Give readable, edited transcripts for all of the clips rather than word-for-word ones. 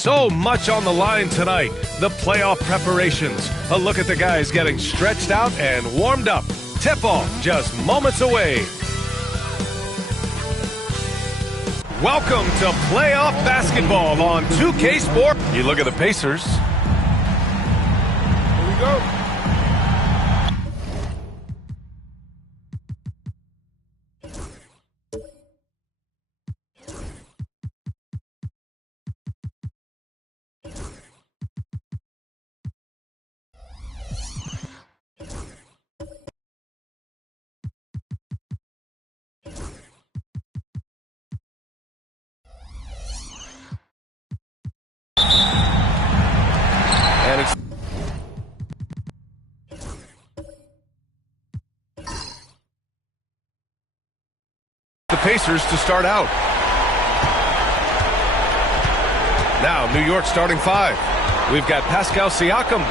So much on the line tonight. The playoff preparations. A look at the guys getting stretched out and warmed up. Tip-off just moments away. Welcome to playoff basketball on 2K Sport. You look at the Pacers. Here we go. And it's the Pacers to start out. Now New York starting five. We've got Pascal Siakam,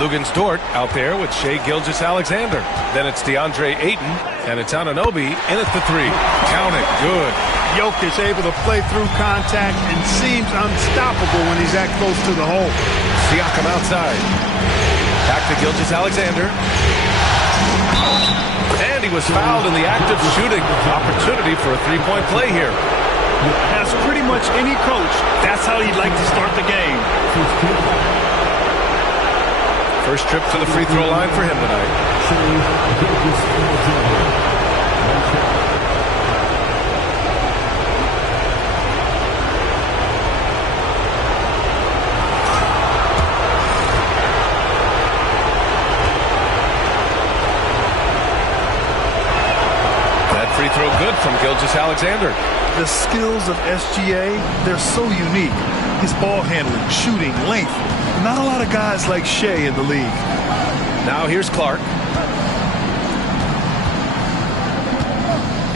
Luguentz Dort out there with Shai Gilgeous-Alexander. Then it's DeAndre Ayton, and it's Anunoby in at the three. Count it, good. Jokic able to play through contact and seems unstoppable when he's that close to the hole. Siakam outside. Back to Gilgeous-Alexander. And he was fouled in the act of shooting. Opportunity for a three-point play here. As pretty much any coach, that's how he'd like to start the game. First trip to the free throw line for him tonight. That free throw good from Gilgeous-Alexander. The skills of SGA, they're so unique. His ball handling, shooting, length. Not a lot of guys like Shai in the league. Now here's Clark.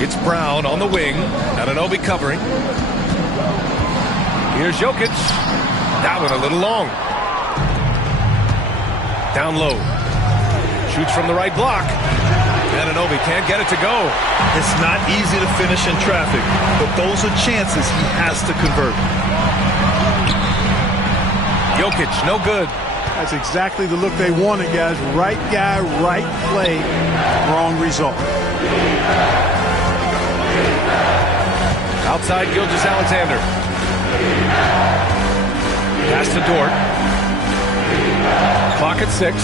It's Brown on the wing. Anunoby covering. Here's Jokic. That one a little long. Down low. Shoots from the right block. Anunoby can't get it to go. It's not easy to finish in traffic, but those are chances he has to convert. Jokic, no good. That's exactly the look they wanted, guys. Right guy, right play, wrong result. Outside Gilgeous-Alexander. Pass to Dort. Clock at 6.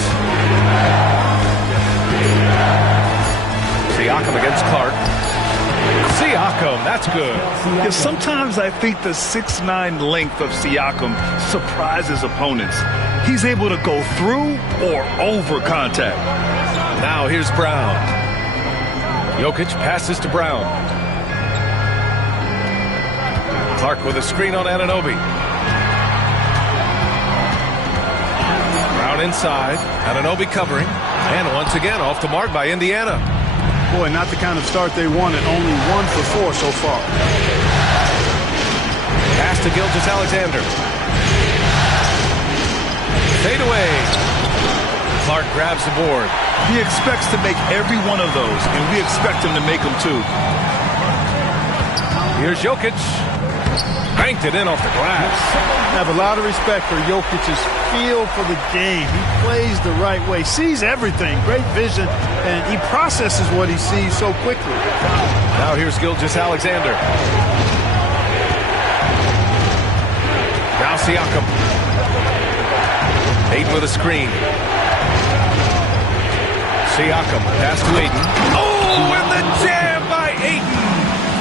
Siakam against Clark. Siakam, that's good. Yeah, sometimes I think the 6'9" length of Siakam surprises opponents. He's able to go through or over contact. Now here's Brown. Jokic passes to Brown. Clark with a screen on Anunoby. Brown inside. Anunoby covering. And once again off the mark by Indiana. Boy, not the kind of start they wanted. Only 1 for 4 so far. Pass to Gilgeous-Alexander. Fade away. Clark grabs the board. He expects to make every one of those, and we expect him to make them too. Here's Jokic. Banked it in off the glass. I have a lot of respect for Jokic's feel for the game. He plays the right way, sees everything, great vision, and he processes what he sees so quickly. Now here's Gilgeous-Alexander. Now Siakam. Ayton with a screen. Siakam, pass to Ayton. Oh, and the jam by Ayton!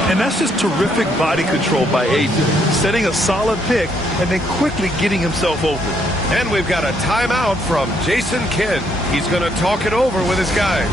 And that's just terrific body control by Ayton, setting a solid pick and then quickly getting himself open. And we've got a timeout from Jason Kidd. He's going to talk it over with his guys.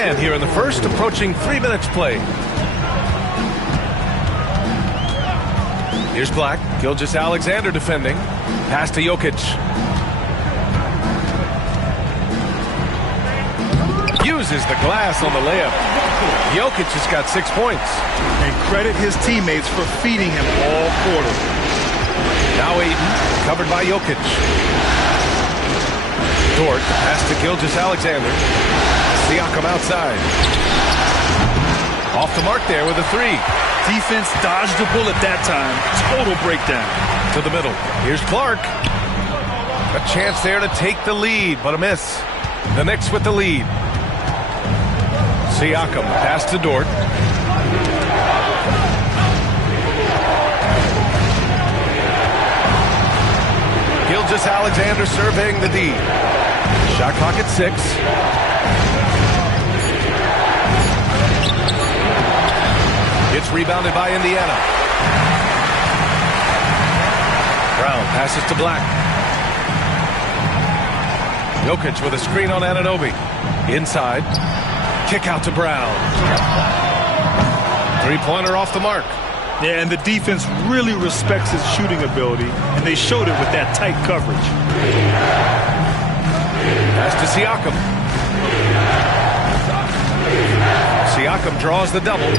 man here in the first, approaching 3 minutes play. Here's Black. Gilgeous-Alexander defending. Pass to Jokic. Uses the glass on the layup. Jokic has got 6 points. And credit his teammates for feeding him all quarter. Now Ayton, covered by Jokic. Dort, pass to Gilgeous-Alexander. Siakam outside. Off the mark there with a 3. Defense dodged the bullet that time. Total breakdown. To the middle. Here's Clark. A chance there to take the lead, but a miss. The Knicks with the lead. Siakam, pass to Dort. Gilgeous-Alexander surveying the D. Shot clock at 6. It's rebounded by Indiana. Brown passes to Black. Jokic with a screen on Anunoby. Inside. Kick out to Brown. Three-pointer off the mark. Yeah, and the defense really respects his shooting ability, and they showed it with that tight coverage. Pass to Siakam. Siakam draws the double.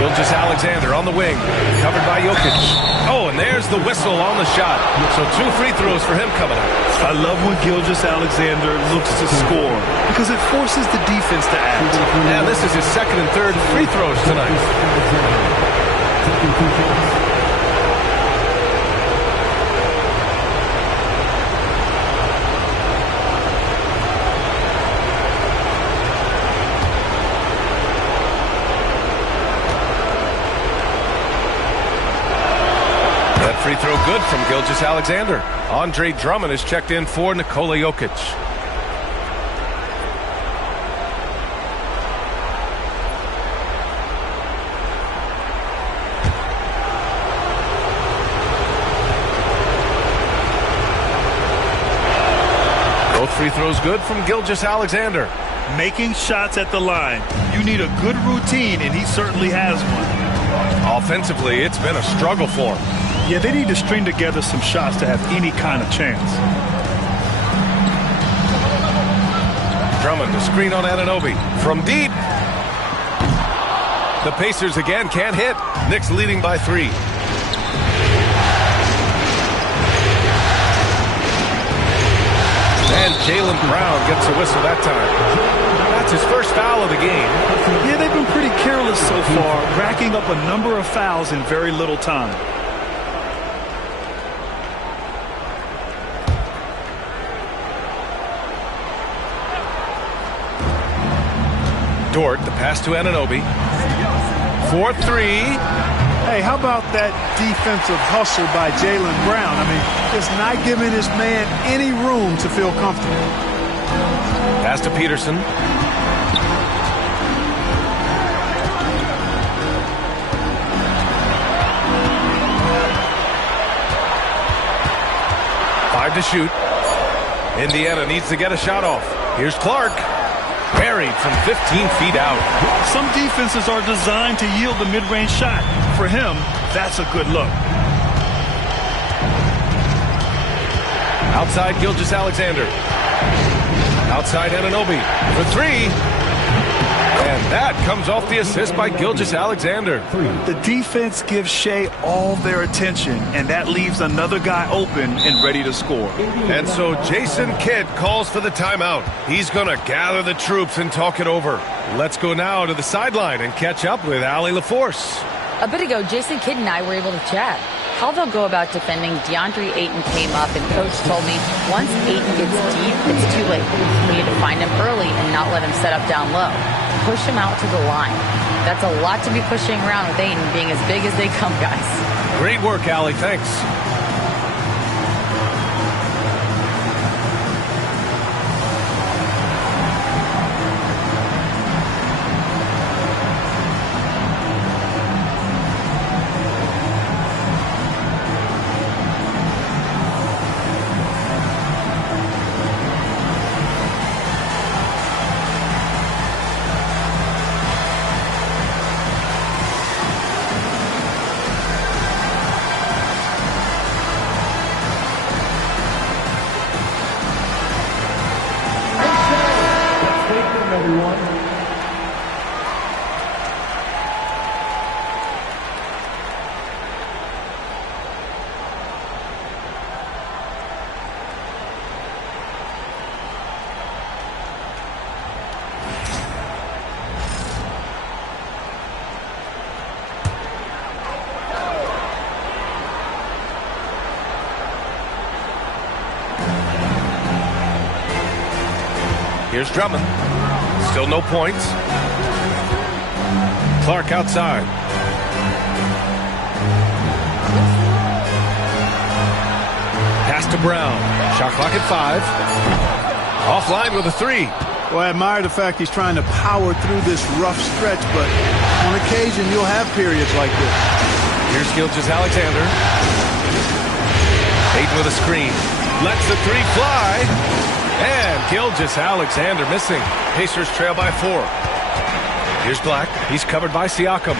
Gilgeous-Alexander on the wing, covered by Jokic. Oh, and there's the whistle on the shot. So 2 free throws for him coming up. I love when Gilgeous-Alexander looks to score because it forces the defense to act. And this is his 2nd and 3rd free throws tonight. Free throw good from Gilgeous-Alexander. Andre Drummond is checked in for Nikola Jokic. Both free throws good from Gilgeous-Alexander. Making shots at the line. You need a good routine, and he certainly has one. Offensively, it's been a struggle for him. Yeah, they need to string together some shots to have any kind of chance. Drummond, the screen on Anunoby. From deep. The Pacers again can't hit. Knicks leading by 3. And Jaylen Brown gets a whistle that time. That's his first foul of the game. Yeah, they've been pretty careless so far, racking up a number of fouls in very little time. Dort, the pass to Anunoby. 4-3. Hey, how about that defensive hustle by Jaylen Brown? I mean, just not giving his man any room to feel comfortable. Pass to Peterson. Five to shoot. Indiana needs to get a shot off. Here's Clark. Buried from 15 feet out. Some defenses are designed to yield the mid-range shot. For him, that's a good look. Outside Gilgeous-Alexander. Outside Anunoby for 3. And that comes off the assist by Gilgeous-Alexander. The defense gives Shea all their attention, and that leaves another guy open and ready to score. And so Jason Kidd calls for the timeout. He's going to gather the troops and talk it over. Let's go now to the sideline and catch up with Allie LaForce. A bit ago, Jason Kidd and I were able to chat. How they'll go about defending DeAndre Ayton came up, and Coach told me once Ayton gets deep, it's too late. We need to find him early and not let him set up down low. Push him out to the line. That's a lot to be pushing around with Ayton being as big as they come, guys. Great work, Allie. Thanks. everyone. Here's Drummond. Still no points. Clark outside. Pass to Brown. Shot clock at 5. Offline with a 3. Well, I admire the fact he's trying to power through this rough stretch, but on occasion you'll have periods like this. Here's Gilgeous-Alexander. Ayton with a screen. Lets the 3 fly. And Gilgeous-Alexander missing. Pacers trail by 4. Here's Black. He's covered by Siakam.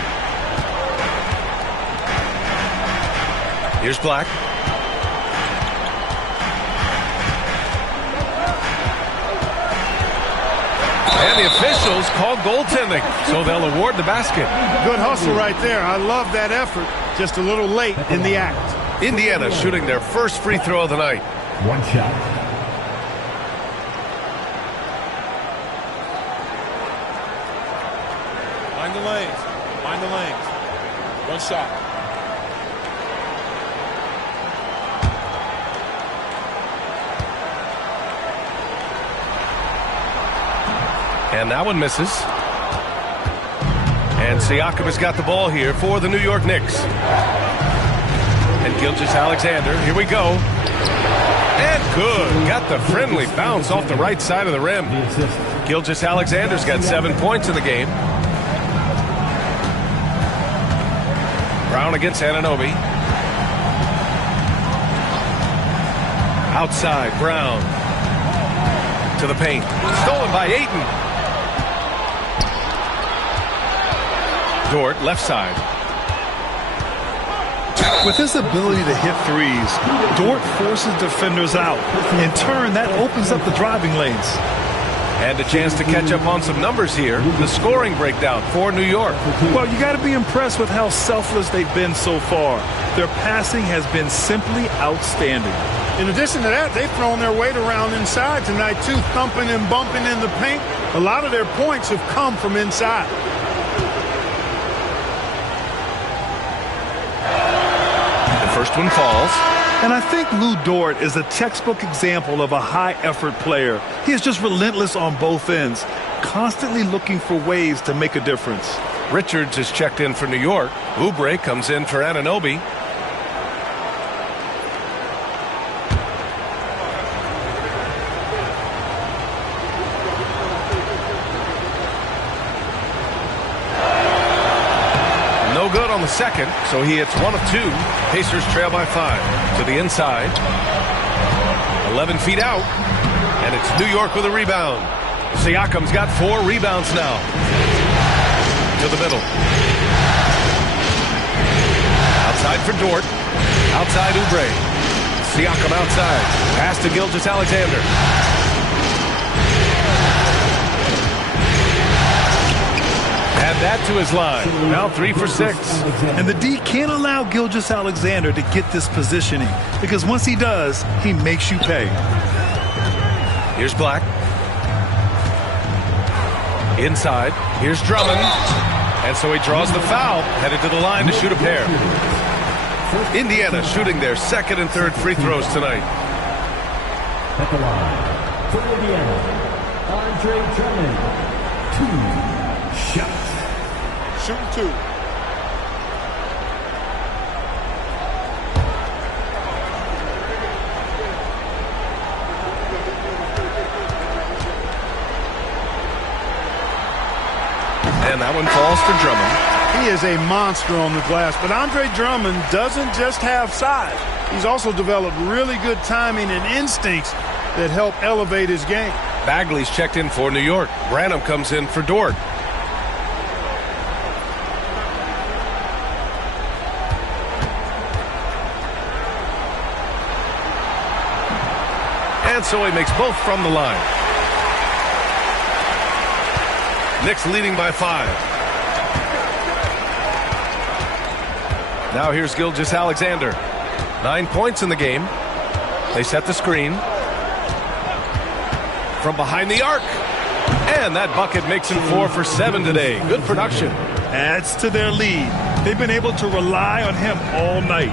Here's Black. And the officials call goaltending, so they'll award the basket. Good hustle right there. I love that effort. Just a little late in the act. Indiana shooting their first free throw of the night. One shot. Mind the lanes. Mind the lanes. One shot. And that one misses. And Siakam has got the ball here for the New York Knicks. And Gilgeous-Alexander, here we go. And good. Got the friendly bounce off the right side of the rim. Gilgeous-Alexander's got 7 points in the game. Brown against Anunoby. Outside, Brown. To the paint. Stolen by Ayton. Dort, left side. With his ability to hit threes, Dort forces defenders out. In turn, that opens up the driving lanes. And a chance to catch up on some numbers here. The scoring breakdown for New York. Well, you got to be impressed with how selfless they've been so far. Their passing has been simply outstanding. In addition to that, they've thrown their weight around inside tonight, too, thumping and bumping in the paint. A lot of their points have come from inside. The first one falls. And I think Lou Dort is a textbook example of a high-effort player. He is just relentless on both ends, constantly looking for ways to make a difference. Richards is checked in for New York. Oubre comes in for Anunoby. No good on the second, so he hits 1 of 2. Pacers trail by 5. To the inside. 11 feet out. And it's New York with a rebound. Siakam's got 4 rebounds now. To the middle. Outside for Dort. Outside Oubre. Siakam outside. Pass to Gilgeous-Alexander. Add that to his line. Now 3 for 6. And the D can't allow Gilgeous-Alexander to get this positioning, because once he does, he makes you pay. Here's Black. Inside. Here's Drummond. And so he draws the foul, headed to the line to shoot a pair. Indiana shooting their second and third free throws tonight. At the line, for Indiana, Andre Drummond, 2 shots. Shooting 2. And that one falls for Drummond. He is a monster on the glass, but Andre Drummond doesn't just have size. He's also developed really good timing and instincts that help elevate his game. Bagley's checked in for New York. Branham comes in for Dort. And so he makes both from the line. Knicks leading by 5. Now here's Gilgeous-Alexander. 9 points in the game. They set the screen. From behind the arc. And that bucket makes him 4 for 7 today. Good production. Adds to their lead. They've been able to rely on him all night.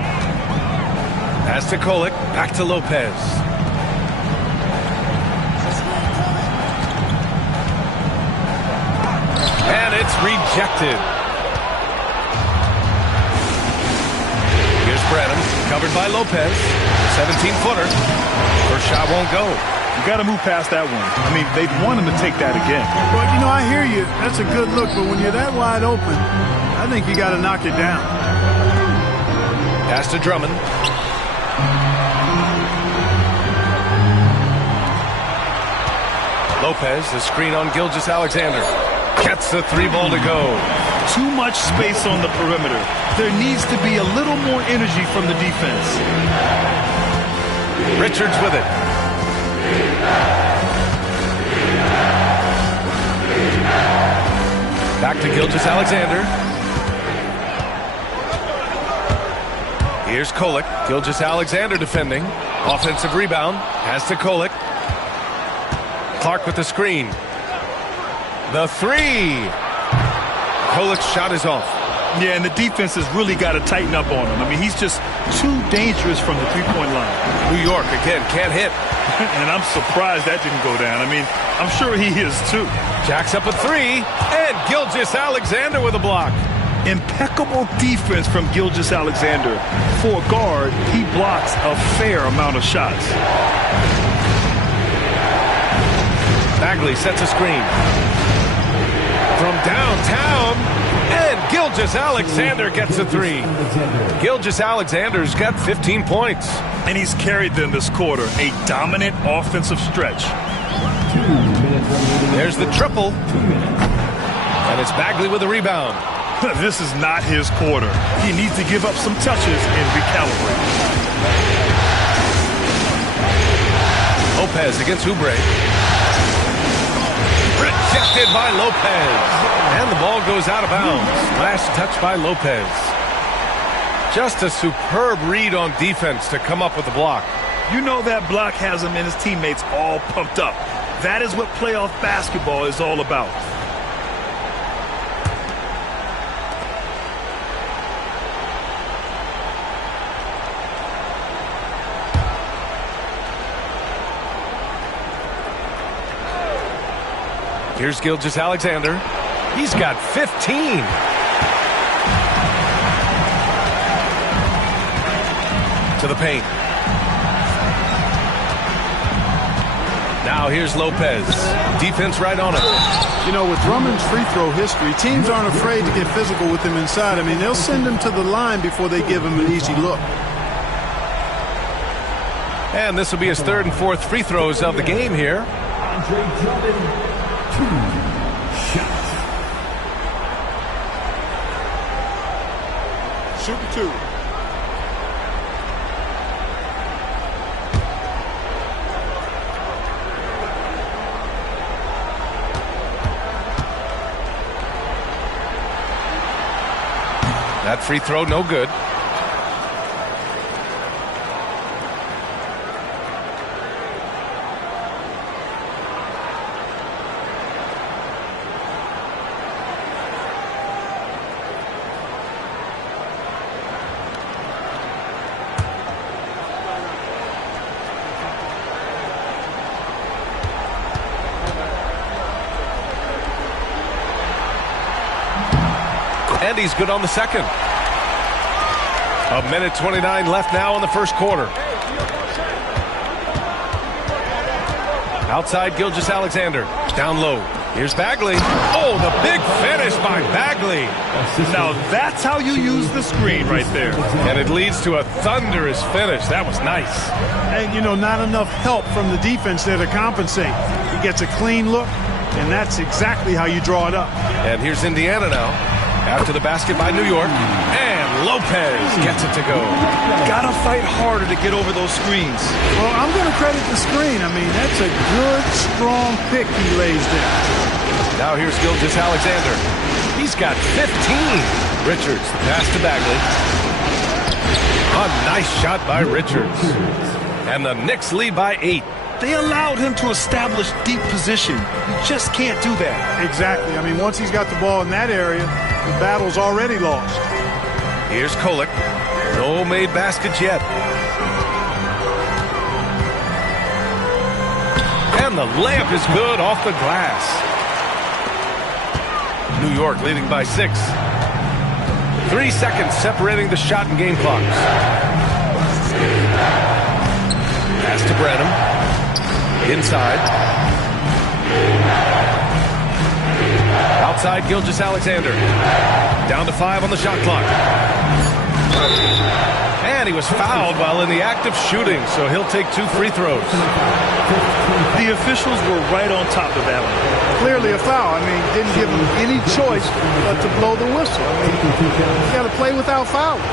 Pass to Kolek. Back to Lopez. And it's rejected. Here's Branham, covered by Lopez. 17-footer. First shot won't go. You got to move past that one. I mean, they'd want him to take that again. Well, you know, I hear you. That's a good look, but when you're that wide open, I think you got to knock it down. Pass to Drummond. Lopez, the screen on Gilgeous-Alexander. Gets the 3-ball to go. Too much space on the perimeter. There needs to be a little more energy from the defense. Richards with it. Back to Gilgeous-Alexander. Here's Kolek. Gilgeous-Alexander defending. Offensive rebound. Has to Kolek. Clark with the screen. The 3. Kolek's shot is off. Yeah, and the defense has really got to tighten up on him. I mean, he's just too dangerous from the three-point line. New York, again, can't hit. And I'm surprised that didn't go down. I mean, I'm sure he is too. Jacks up a 3, and Gilgeous-Alexander with a block. Impeccable defense from Gilgeous-Alexander. For a guard, he blocks a fair amount of shots. Bagley sets a screen. From downtown, and Gilgeous-Alexander gets a 3. Gilgeous-Alexander's got 15 points. And he's carried them this quarter. A dominant offensive stretch. There's the triple. And it's Bagley with a rebound. This is not his quarter. He needs to give up some touches and recalibrate. Lopez against Oubre. Rejected by Lopez. And the ball goes out of bounds. Last touch by Lopez. Just a superb read on defense to come up with the block. You know that block has him and his teammates all pumped up. That is what playoff basketball is all about. Here's Gilgeous-Alexander. He's got 15. To the paint. Now here's Lopez. Defense right on it. You know, with Drummond's free throw history, teams aren't afraid to get physical with him inside. I mean, they'll send him to the line before they give him an easy look. And this will be his 3rd and 4th free throws of the game here. Andre Drummond, 2 shots. Shoot 2. That free throw, no good. And he's good on the second. 1:29 left now in the first quarter. Outside Gilgeous-Alexander. Down low. Here's Bagley. Oh, the big finish by Bagley. Now that's how you use the screen right there. And it leads to a thunderous finish. That was nice. And, you know, not enough help from the defense there to compensate. He gets a clean look, and that's exactly how you draw it up. And here's Indiana now. After the basket by New York. And Lopez gets it to go. Gotta fight harder to get over those screens. Well, I'm going to credit the screen. I mean, that's a good, strong pick he lays there. Now here's Gilgeous-Alexander. He's got 15. Richards, the pass to Bagley. A nice shot by Richards. And the Knicks lead by 8. They allowed him to establish deep position. You just can't do that. Exactly. I mean, once he's got the ball in that area, the battle's already lost. Here's Kolek. No made baskets yet. And the layup is good off the glass. New York leading by 6. 3 seconds separating the shot and game clocks. Pass to Branham. Inside. Outside Gilgeous-Alexander. Down to 5 on the shot clock. And he was fouled while in the act of shooting, so he'll take 2 free throws. The officials were right on top of that one. Clearly a foul. I mean, didn't give him any choice but to blow the whistle. I mean, you got to play without fouling.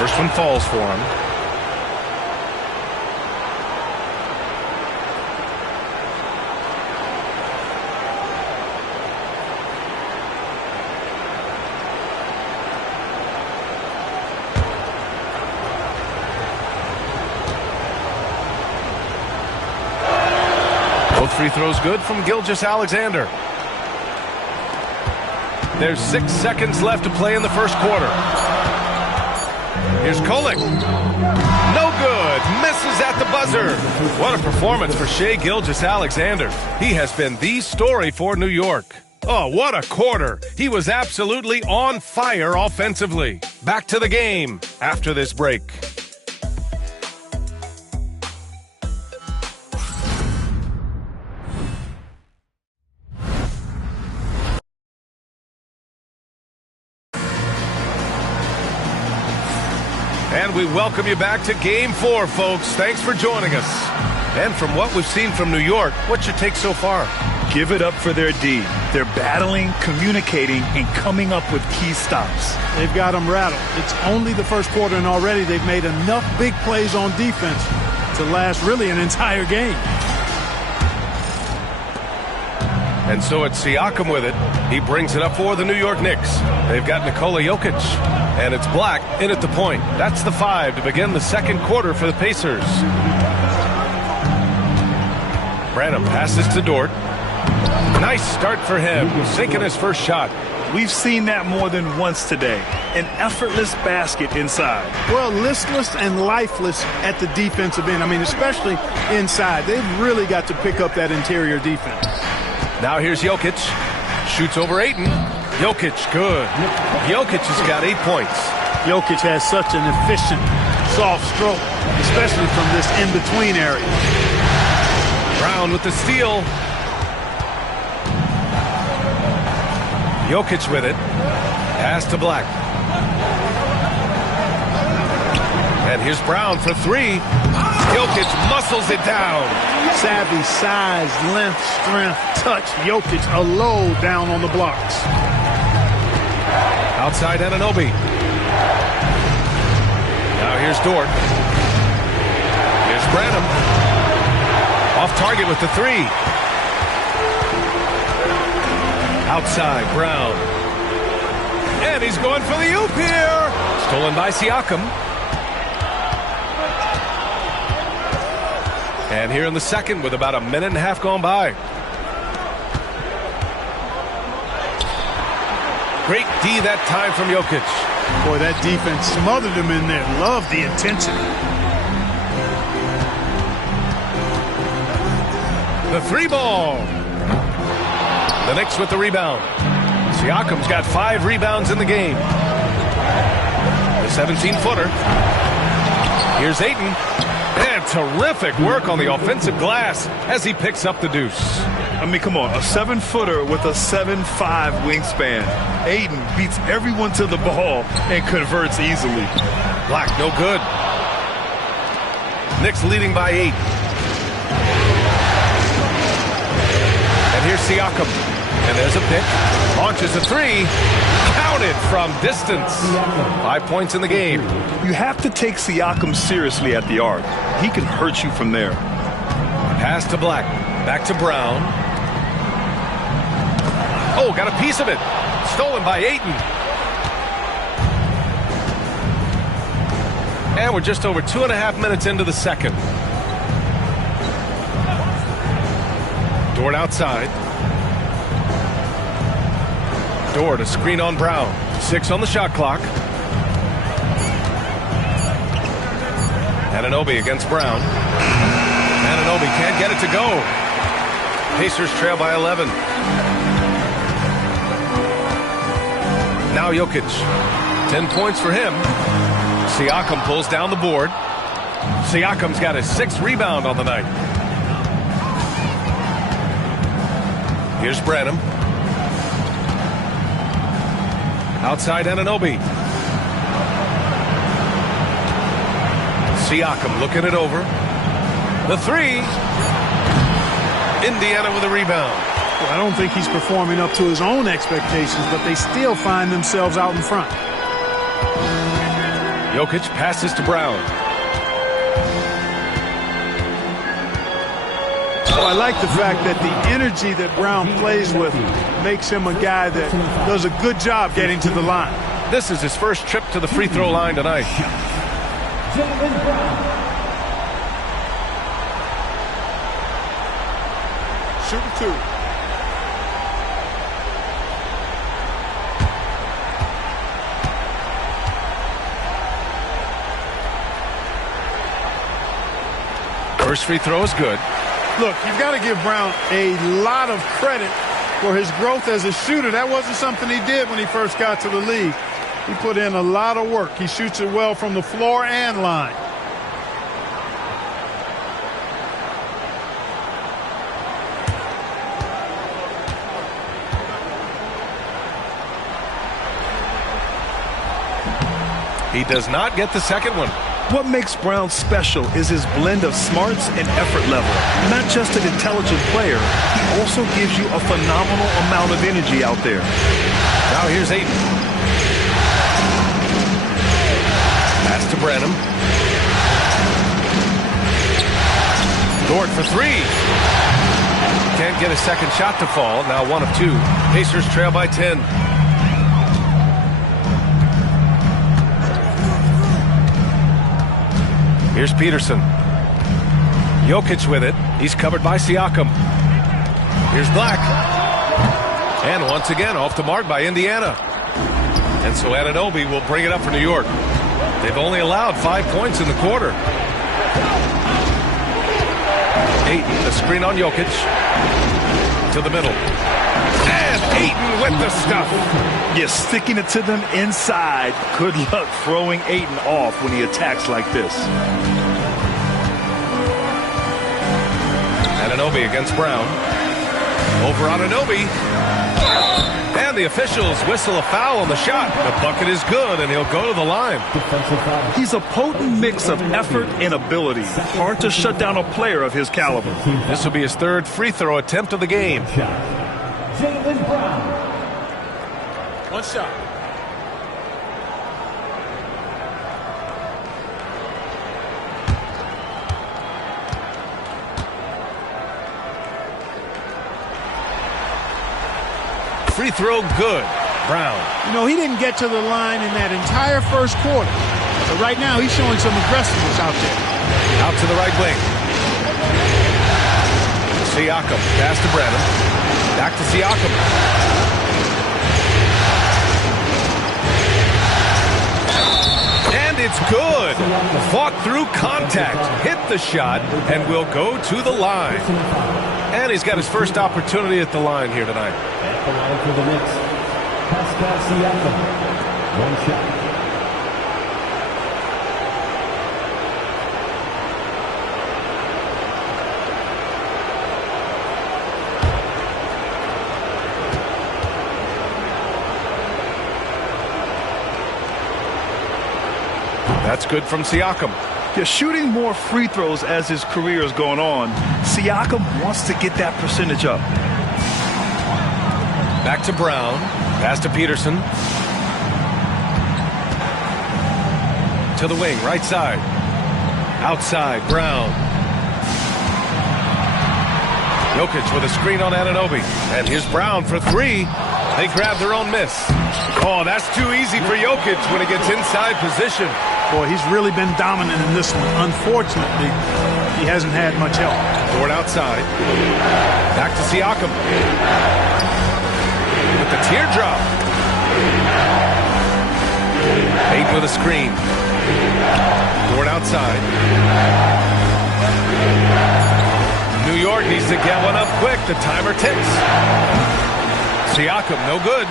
First one falls for him. Both free throws good from Gilgeous-Alexander. There's 6 seconds left to play in the first quarter. Here's Kolek. No good. Misses at the buzzer. What a performance for Shai Gilgeous-Alexander. He has been the story for New York. Oh, what a quarter. He was absolutely on fire offensively. Back to the game after this break. And we welcome you back to Game 4, folks. Thanks for joining us. And from what we've seen from New York, what's your take so far? Give it up for their D. They're battling, communicating, and coming up with key stops. They've got them rattled. It's only the first quarter, and already they've made enough big plays on defense to last really an entire game. And so it's Siakam with it. He brings it up for the New York Knicks. They've got Nikola Jokic. And it's Black in at the point. That's the 5 to begin the second quarter for the Pacers. Branham passes to Dort. Nice start for him, sinking his first shot. We've seen that more than once today. An effortless basket inside. Well, listless and lifeless at the defensive end. I mean, especially inside. They've really got to pick up that interior defense. Now here's Jokic. Shoots over Ayton. Jokic, good. Jokic has got 8 points. Jokic has such an efficient, soft stroke, especially from this in-between area. Brown with the steal. Jokic with it. Pass to Black. And here's Brown for 3. Jokic muscles it down. Savvy, size, length, strength, touch. Jokic a low down on the blocks. Outside Anunoby. Now here's Dort. Here's Branham. Off target with the 3. Outside Brown. And he's going for the oop here. Stolen by Siakam. And here in the second with about a minute and a half gone by. Great D that time from Jokic. Boy, that defense smothered him in there. Love the intensity. The 3 ball. The Knicks with the rebound. Siakam's got 5 rebounds in the game. The 17-footer. Here's Ayton. And terrific work on the offensive glass as he picks up the deuce. I mean, come on, a 7-footer with a 7'5" wingspan. Ayton beats everyone to the ball and converts easily. Black, no good. Knicks leading by 8. And here's Siakam. And there's a pick. Launches a three. Counted from distance. 5 points in the game. You have to take Siakam seriously at the arc. He can hurt you from there. Pass to Black. Back to Brown. Oh, got a piece of it. Stolen by Ayton. And we're just over 2.5 minutes into the second. Dort outside. Dort, a screen on Brown. 6 on the shot clock. Anunoby against Brown. Anunoby can't get it to go. Pacers trail by 11. Now Jokic. 10 points for him. Siakam pulls down the board. Siakam's got his 6th rebound on the night. Here's Branham. Outside Anunoby. Siakam looking it over. The three. Indiana with a rebound. Well, I don't think he's performing up to his own expectations, but they still find themselves out in front. Jokic passes to Brown. Well, I like the fact that the energy that Brown plays with makes him a guy that does a good job getting to the line. This is his first trip to the free throw line tonight. Shooting 2. First free throw is good. Look, you've got to give Brown a lot of credit for his growth as a shooter. That wasn't something he did when he first got to the league. He put in a lot of work. He shoots it well from the floor and line. He does not get the second one. What makes Brown special is his blend of smarts and effort level. Not just an intelligent player, he also gives you a phenomenal amount of energy out there. Now here's Ayton. Pass to Branham. Dort for three. Can't get a second shot to fall. Now 1 of 2. Pacers trail by 10. Here's Peterson. Jokic with it. He's covered by Siakam. Here's Black. And once again, off the mark by Indiana. And so Anunoby will bring it up for New York. They've only allowed 5 points in the quarter. Ayton, the screen on Jokic. To the middle. And Ayton with the stuff. You're sticking it to them inside. Good luck throwing Ayton off when he attacks like this. Anunoby against Brown. Over Anunoby. And the officials whistle a foul on the shot. The bucket is good, and he'll go to the line. He's a potent mix of effort and ability. Hard to shut down a player of his caliber. This will be his 3rd free throw attempt of the game. Jaylen Brown. 1 shot. Free throw good. Brown. You know, he didn't get to the line in that entire first quarter. But right now, he's showing some aggressiveness out there. Out to the right wing. Siakam. Pass to Branham. Back to Siakam. And it's good. Fought through contact. Hit the shot and will go to the line. And he's got his first opportunity at the line here tonight. At the line for the Knicks, Pascal Siakam. 1 shot. That's good from Siakam. You're shooting more free throws as his career is going on. Siakam wants to get that percentage up. Back to Brown. Pass to Peterson. To the wing, right side. Outside, Brown. Jokic with a screen on Anunoby. And here's Brown for three. They grab their own miss. Oh, that's too easy for Jokic when he gets inside position. Boy, he's really been dominant in this one. Unfortunately, he hasn't had much help. Dort outside. Back to Siakam. With the teardrop. Ayton with a screen. Dort outside. New York needs to get one up quick. The timer ticks. Siakam, no good.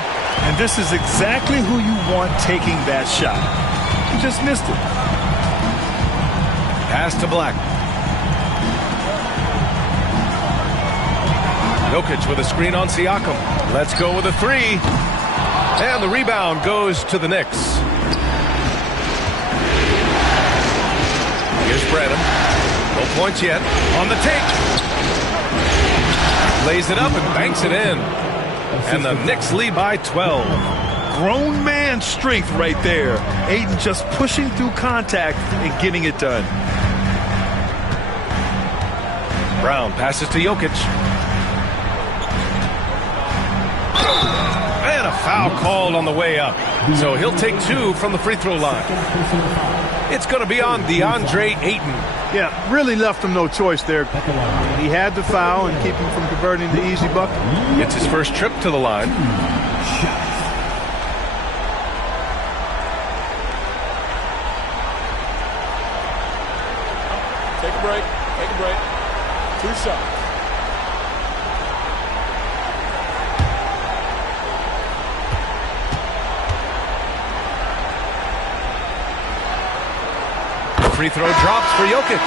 And this is exactly who you want taking that shot. He just missed it. Pass to Black. Jokic with a screen on Siakam. Let's go with a three. And the rebound goes to the Knicks. Here's Branham. No points yet. On the take. Lays it up and banks it in. And the Knicks lead by 12. Grown man strength right there. Ayton just pushing through contact and getting it done. Brown passes to Jokic. And a foul called on the way up. So he'll take two from the free throw line. It's going to be on DeAndre Ayton. Yeah, really left him no choice there. He had to foul and keep him from converting the easy bucket. It's his first trip to the line. Take a break. Take a break. 2 shots. Free throw drops for Jokic.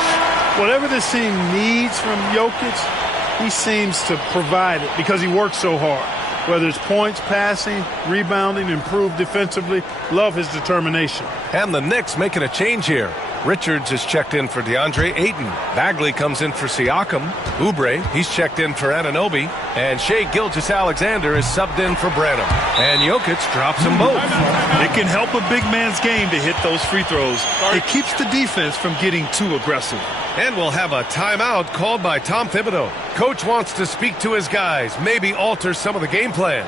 Whatever this team needs from Jokic, he seems to provide it because he works so hard. Whether it's points, passing, rebounding, improved defensively, love his determination. And the Knicks making a change here. Richards is checked in for DeAndre Ayton. Bagley comes in for Siakam. Oubre, he's checked in for Anunoby. And Shai Gilgeous-Alexander is subbed in for Branham. And Jokic drops them both. It can help a big man's game to hit those free throws. It keeps the defense from getting too aggressive. And we'll have a timeout called by Tom Thibodeau. Coach wants to speak to his guys, maybe alter some of the game plan.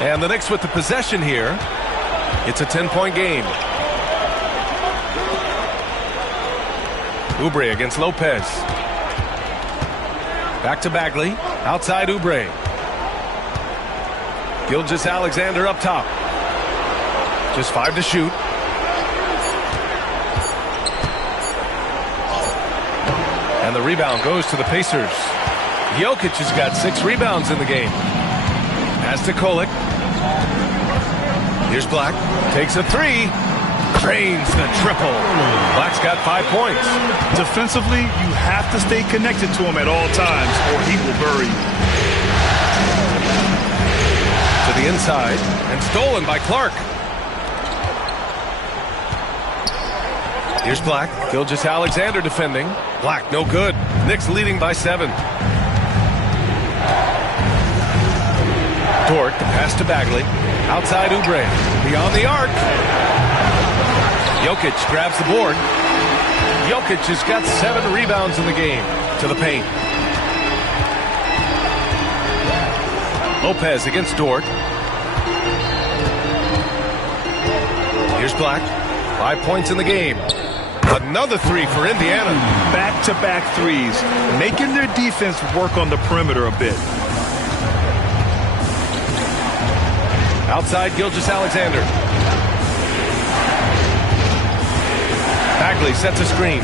And the Knicks with the possession here. It's a 10-point game. Oubre against Lopez. Back to Bagley. Outside Oubre. Gilgeous-Alexander up top. Just 5 to shoot. And the rebound goes to the Pacers. Jokic has got 6 rebounds in the game. Pass to Kolek. Here's Black. Takes a three. Drains the triple. Black's got 5 points. Defensively, you have to stay connected to him at all times or he will bury you. To the inside and stolen by Clark. Here's Black. Gilgeous-Alexander defending. Black no good. Knicks leading by 7. Dort, the pass to Bagley. Outside Oubre. Beyond the arc. Jokic grabs the board. Jokic has got 7 rebounds in the game. To the paint. Lopez against Dort. Here's Black. 5 points in the game. Another three for Indiana. Back-to-back threes, making their defense work on the perimeter a bit. Outside Gilgeous-Alexander. Bagley sets a screen.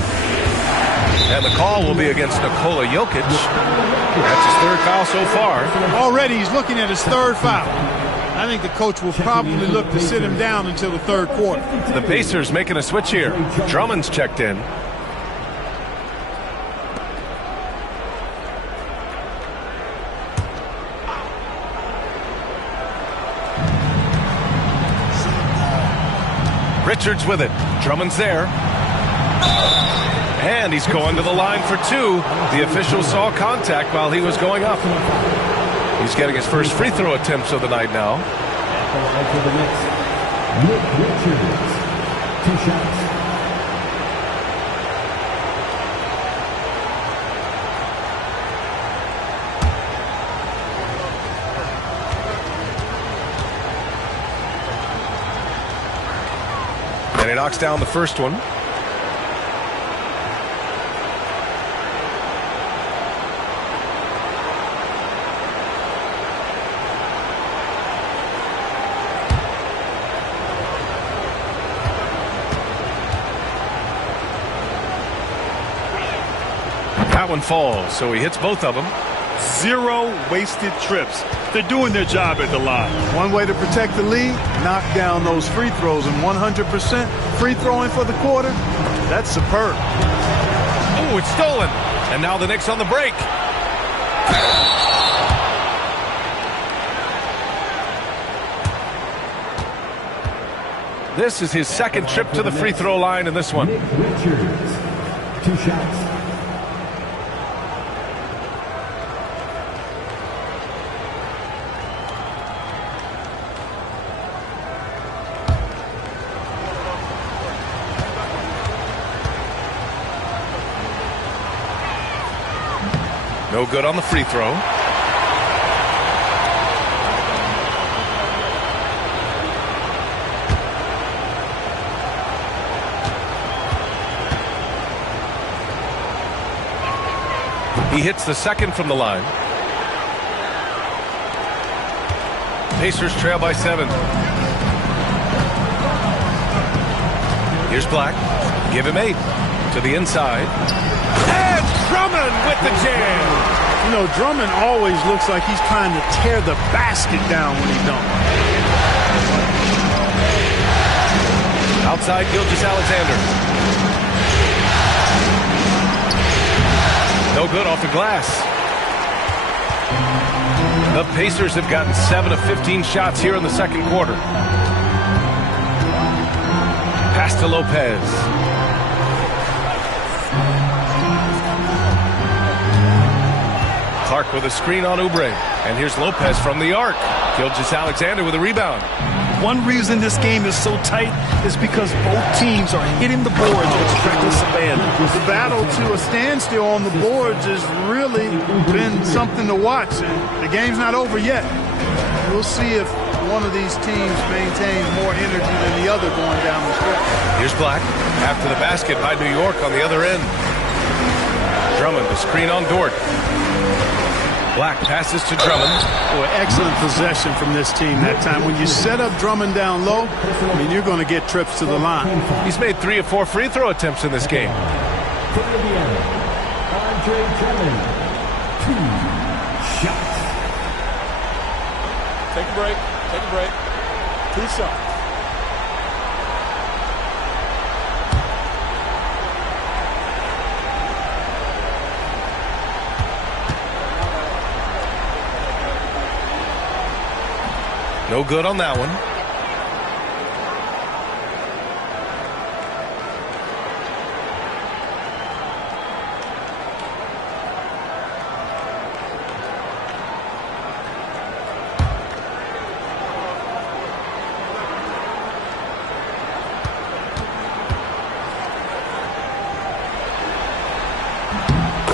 And the call will be against Nikola Jokic. That's his 3rd foul so far. Already he's looking at his 3rd foul. I think the coach will probably look to sit him down until the 3rd quarter. The Pacers making a switch here. Drummond's checked in. Richards with it. Drummond's there. And he's going to the line for 2. The official saw contact while he was going up. He's getting his first free throw attempts of the night now. For the Knicks, Richards. 2 shots. And he knocks down the first one. That one falls, so he hits both of them. 0 wasted trips. They're doing their job at the line. One way to protect the lead, knock down those free throws, and 100% free throwing for the quarter, that's superb. Oh, it's stolen. And now the Knicks on the break. This is his 2nd trip to the free throw line in this one. Richards. 2 shots. No good on the free throw. He hits the 2nd from the line. Pacers trail by 7. Here's Black. Give him 8. To the inside. And Drummond with the jam. You know, Drummond always looks like he's trying to tear the basket down when he dunks. Outside Gilgeous-Alexander. No good off the glass. The Pacers have gotten 7 of 15 shots here in the 2nd quarter. Pass to Lopez. Clark with a screen on Oubre. And here's Lopez from the arc. Gilgeous-Alexander with a rebound. One reason this game is so tight is because both teams are hitting the boards with reckless abandon. The battle to a standstill on the boards has really been something to watch. And the game's not over yet. We'll see if one of these teams maintains more energy than the other going down the stretch. Here's Black. After the basket by New York on the other end. Drummond, the screen on Dort. Black passes to Drummond. Boy, excellent possession from this team that time. When you set up Drummond down low, I mean, you're going to get trips to the line. He's made 3 of 4 free throw attempts in this game. For Indiana, Andre Drummond. 2 shots. Take a break. Take a break. 2 shots. No good on that one.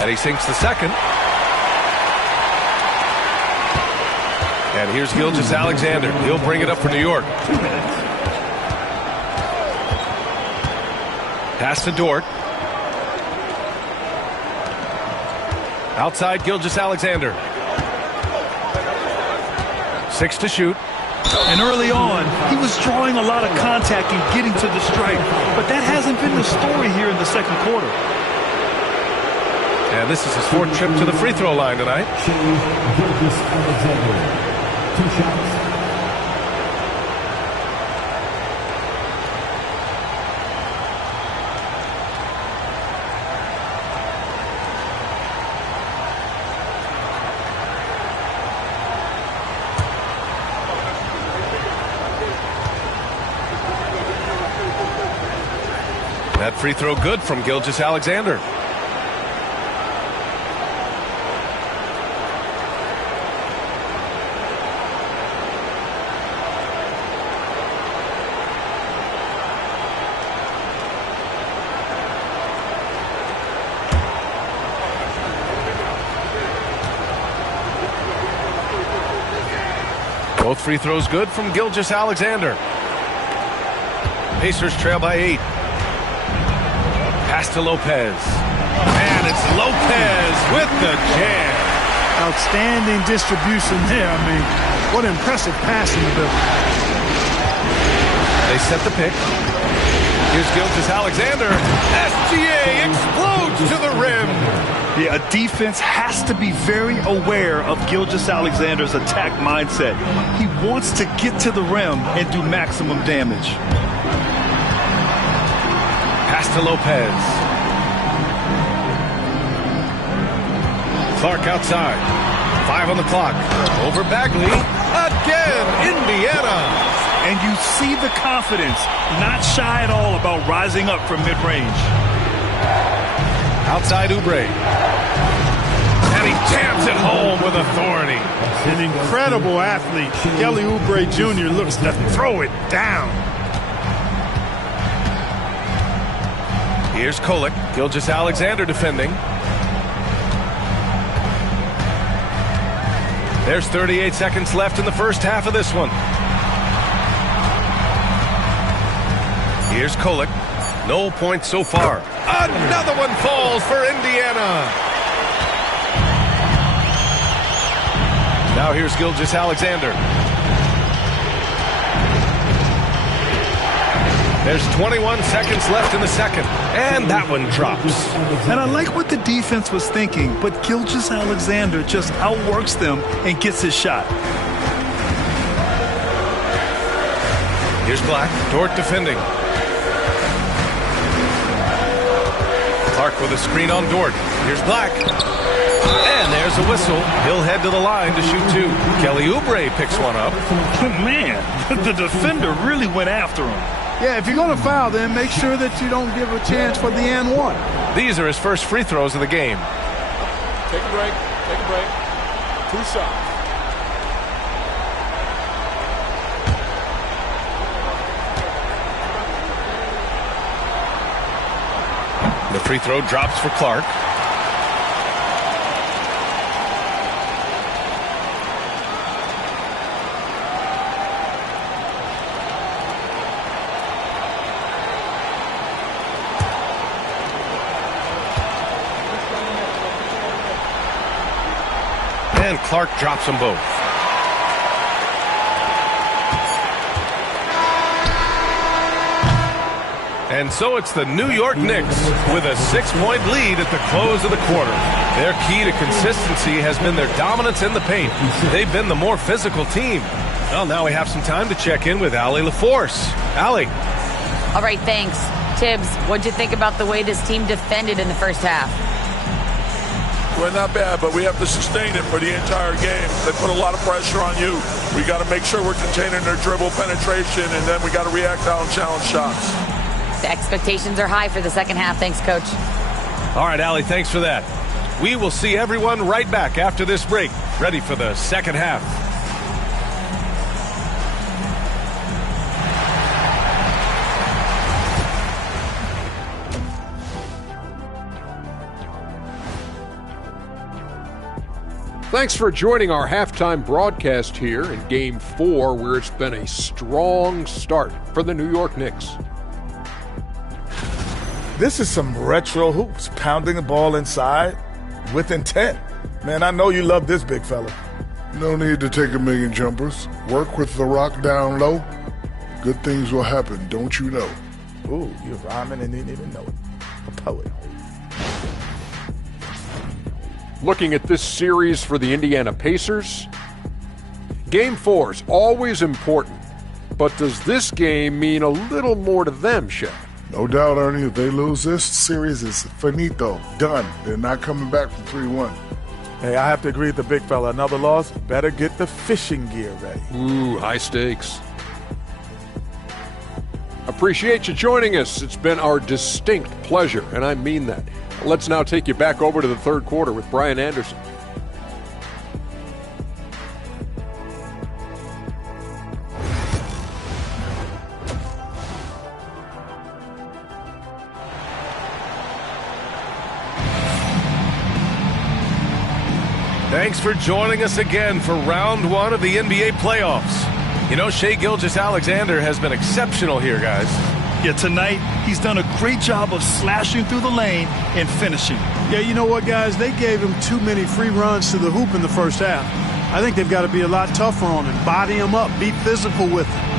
And he sinks the second. And here's Gilgeous-Alexander. He'll bring it up for New York. Pass to Dort. Outside Gilgeous-Alexander. 6 to shoot. And early on, he was drawing a lot of contact and getting to the stripe. But that hasn't been the story here in the second quarter. And this is his 4th trip to the free throw line tonight. Gilgeous-Alexander. 2 shots. That free throw good from Gilgeous-Alexander. Both free throws good from Gilgeous-Alexander. Pacers trail by 8. Pass to Lopez. And it's Lopez with the jam. Outstanding distribution there. I mean, what impressive passing ability. They set the pick. Here's Gilgeous-Alexander. SGA explodes to the rim. Yeah, a defense has to be very aware of Gilgeous-Alexander's attack mindset. He wants to get to the rim and do maximum damage. Pass to Lopez. Clark outside. 5 on the clock. Over Bagley. Again, Indiana. And you see the confidence, not shy at all about rising up from mid-range. Outside Oubre. And he jams it home with authority. An incredible athlete. Kelly Oubre Jr. looks to throw it down. Here's Kolek. Gilgeous-Alexander defending. There's 38 seconds left in the first half of this one. Here's Kolek. No points so far. Another one falls for Indiana. Now here's Gilgeous-Alexander. There's 21 seconds left in the second. And that one drops. And I like what the defense was thinking, but Gilgeous-Alexander just outworks them and gets his shot. Here's Black. Dort defending. Clark with a screen on Dort. Here's Black. And there's a whistle. He'll head to the line to shoot 2. Kelly Oubre picks one up. Man, the defender really went after him. Yeah, if you're going to foul, then make sure that you don't give a chance for the and 1. These are his first free throws of the game. Take a break. Take a break. 2 shots. The free throw drops for Clark. And Clark drops them both. And so it's the New York Knicks with a 6-point lead at the close of the quarter. Their key to consistency has been their dominance in the paint. They've been the more physical team. Well, now we have some time to check in with Allie LaForce. Allie. All right, thanks. Tibbs, what'd you think about the way this team defended in the first half? We're not bad, but we have to sustain it for the entire game. They put a lot of pressure on you. We got to make sure we're containing their dribble penetration, and then we got to react out and challenge shots. The expectations are high for the second half. Thanks, Coach. All right, Allie, thanks for that. We will see everyone right back after this break, ready for the second half. Thanks for joining our halftime broadcast here in Game 4, where it's been a strong start for the New York Knicks. This is some retro hoops, pounding the ball inside with intent. Man, I know you love this big fella. No need to take a million jumpers. Work with the rock down low. Good things will happen, don't you know? Ooh, you're rhyming and didn't even know it. A poet. Looking at this series for the Indiana Pacers, Game 4 is always important, but does this game mean a little more to them, Shaq? No doubt, Ernie. If they lose this series, is finito, done. They're not coming back from 3-1. Hey, I have to agree with the big fella. Another loss, better get the fishing gear ready. Ooh, high stakes. Appreciate you joining us. It's been our distinct pleasure, and I mean that. Let's now take you back over to the third quarter with Brian Anderson. Thanks for joining us again for round 1 of the NBA playoffs. You know, Shai Gilgeous-Alexander has been exceptional here, guys. Yeah, tonight he's done a great job of slashing through the lane and finishing. Yeah, you know what, guys? They gave him too many free runs to the hoop in the first half. I think they've got to be a lot tougher on him, body him up, be physical with him.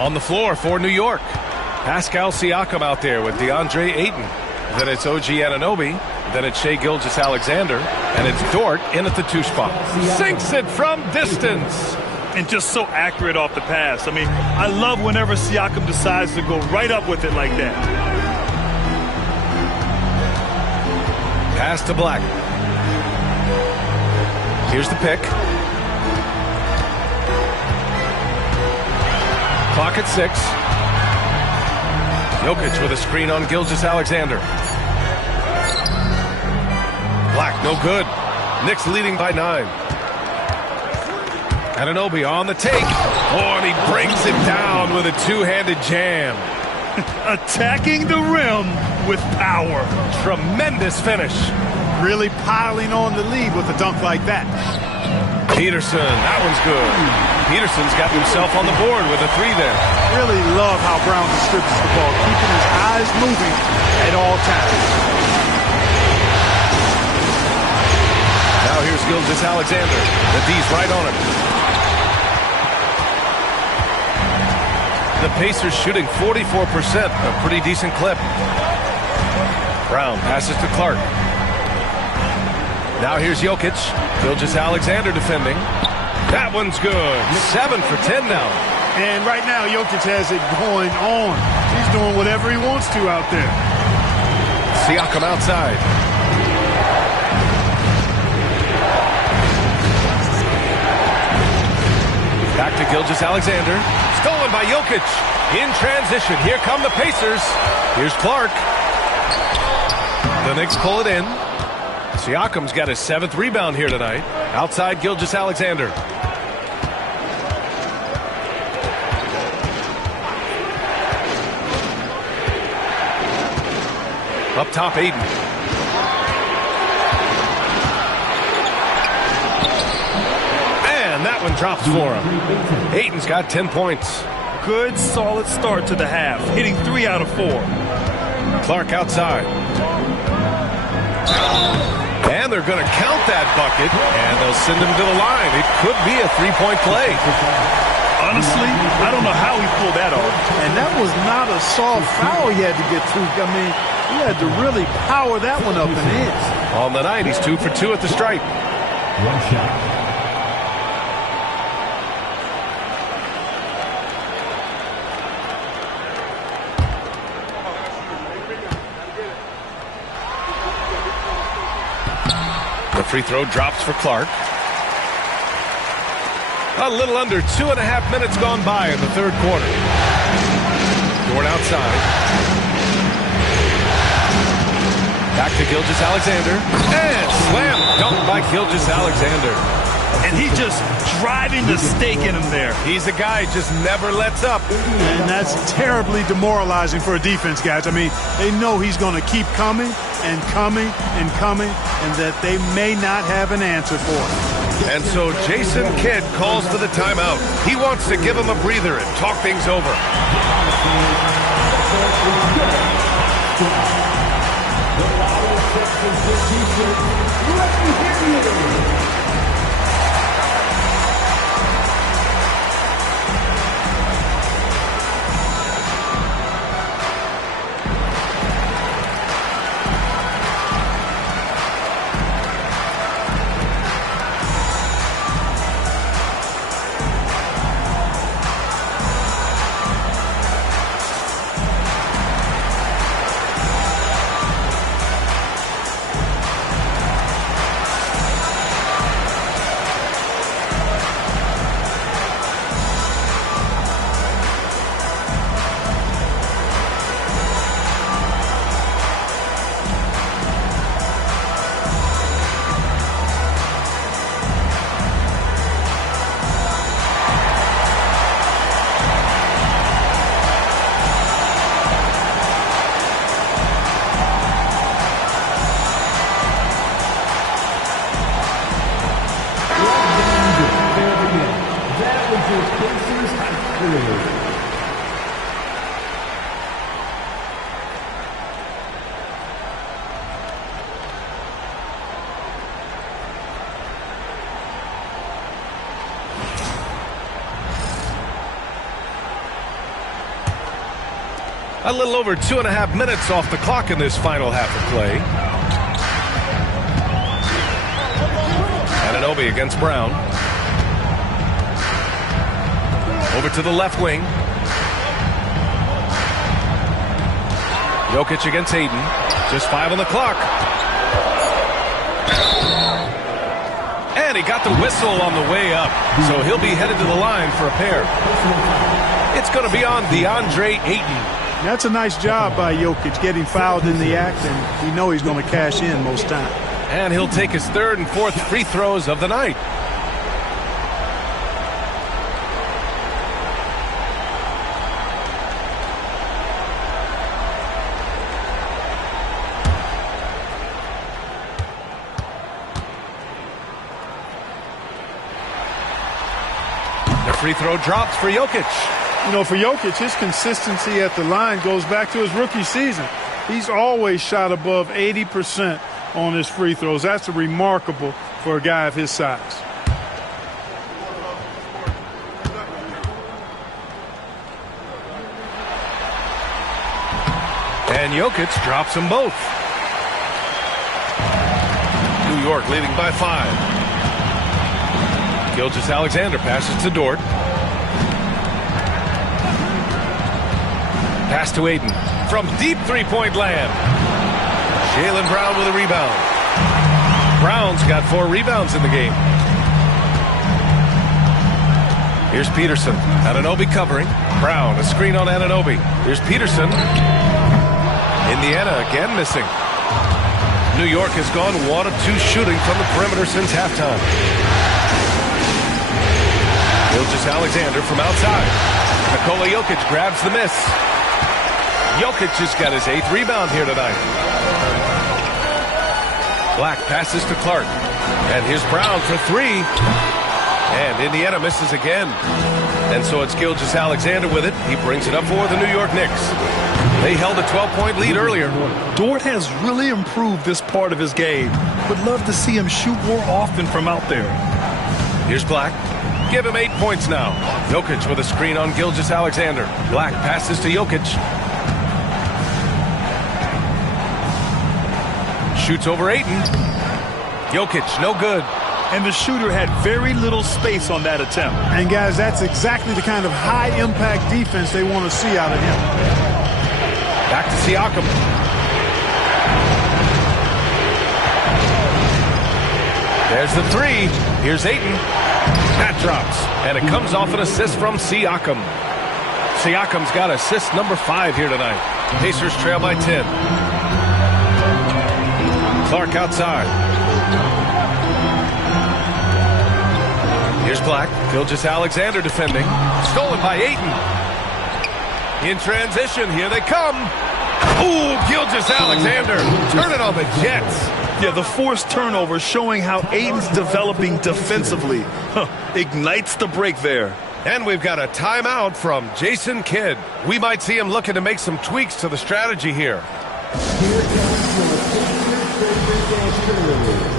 On the floor for New York, Pascal Siakam out there with DeAndre Ayton. Then it's OG Anunoby. Then it's Shai Gilgeous-Alexander. And it's Dort in at the 2 spot. Sinks it from distance. And just so accurate off the pass. I mean, I love whenever Siakam decides to go right up with it like that. Pass to Black. Here's the pick. Clock at 6. Jokic with a screen on Gilgeous-Alexander. Black, no good. Knicks leading by 9. Anunoby on the take. Oh, and he brings it down with a two-handed jam. Attacking the rim with power. Tremendous finish. Really piling on the lead with a dunk like that. Peterson, that one's good. Peterson's got himself on the board with a 3 there. Really love how Brown distributes the ball, keeping his eyes moving at all times. Now here's Gilgeous-Alexander. The D's right on him. The Pacers shooting 44%, a pretty decent clip. Brown passes to Clark. Now here's Jokic. Gilgeous-Alexander defending. That one's good. 7 for 10 now. And right now, Jokic has it going on. He's doing whatever he wants to out there. Siakam outside. Back to Gilgeous-Alexander. Stolen by Jokic. In transition. Here come the Pacers. Here's Clark. The Knicks pull it in. Siakam's got his 7th rebound here tonight. Outside Gilgeous-Alexander. Up top, Ayton. And that one drops for him. Ayton's got 10 points. Good, solid start to the half, hitting 3 out of 4. Clark outside. And they're going to count that bucket, and they'll send him to the line. It could be a 3-point play. Honestly, I don't know how he pulled that off. And that was not a soft foul he had to get through. I mean, he had to really power that one up and in. On the night, he's 2 for 2 at the stripe. One shot. The free throw drops for Clark. A little under 2.5 minutes gone by in the third quarter. Dort outside. Back to Gilgeous-Alexander. And slam dunk by Gilgeous-Alexander. And he's just driving the stake in him there. He's a guy just never lets up. And that's terribly demoralizing for a defense, guys. I mean, they know he's going to keep coming and coming and coming, and that they may not have an answer for it. And so Jason Kidd calls for the timeout. He wants to give him a breather and talk things over. A little over 2.5 minutes off the clock in this final half of play. Anunoby against Brown. Over to the left wing. Jokic against Hayden. Just 5 on the clock. And he got the whistle on the way up. So he'll be headed to the line for a pair. It's going to be on DeAndre Ayton. That's a nice job by Jokic, getting fouled in the act, and we know he's going to cash in most times. And he'll take his third and fourth free throws of the night. The free throw drops for Jokic. You know, for Jokic, his consistency at the line goes back to his rookie season. He's always shot above 80% on his free throws. That's remarkable for a guy of his size. And Jokic drops them both. New York leading by 5. Gilgeous-Alexander passes to Dort. Pass to Ayton from deep three-point land. Jaylen Brown with a rebound. Brown's got 4 rebounds in the game. Here's Peterson. Anunoby covering. Brown, a screen on Anunoby. Here's Peterson. Indiana again missing. New York has gone 1 of 2 shooting from the perimeter since halftime. Gilgeous-Alexander from outside. Nikola Jokic grabs the miss. Jokic just got his 8th rebound here tonight. Black passes to Clark. And here's Brown for 3. And Indiana misses again. And so it's Gilgeous-Alexander with it. He brings it up for the New York Knicks. They held a 12-point lead earlier. Dort has really improved this part of his game. Would love to see him shoot more often from out there. Here's Black. Give him 8 points now. Jokic with a screen on Gilgeous-Alexander. Black passes to Jokic. shoots over Ayton. Jokic, no good. And the shooter had very little space on that attempt. And guys, that's exactly the kind of high-impact defense they want to see out of him. Back to Siakam. There's the three. Here's Ayton. That drops. And it comes off an assist from Siakam. Siakam's got assist number 5 here tonight. Pacers trail by 10. Clark outside. Here's Black. Gilgeous-Alexander defending. Stolen by Ayton. In transition, here they come. Ooh, Gilgeous-Alexander. Turn it on the Jets. Yeah, the forced turnover showing how Ayton's developing defensively. Ignites the break there. And we've got a timeout from Jason Kidd. We might see him looking to make some tweaks to the strategy here. Here comes your Pacers Game.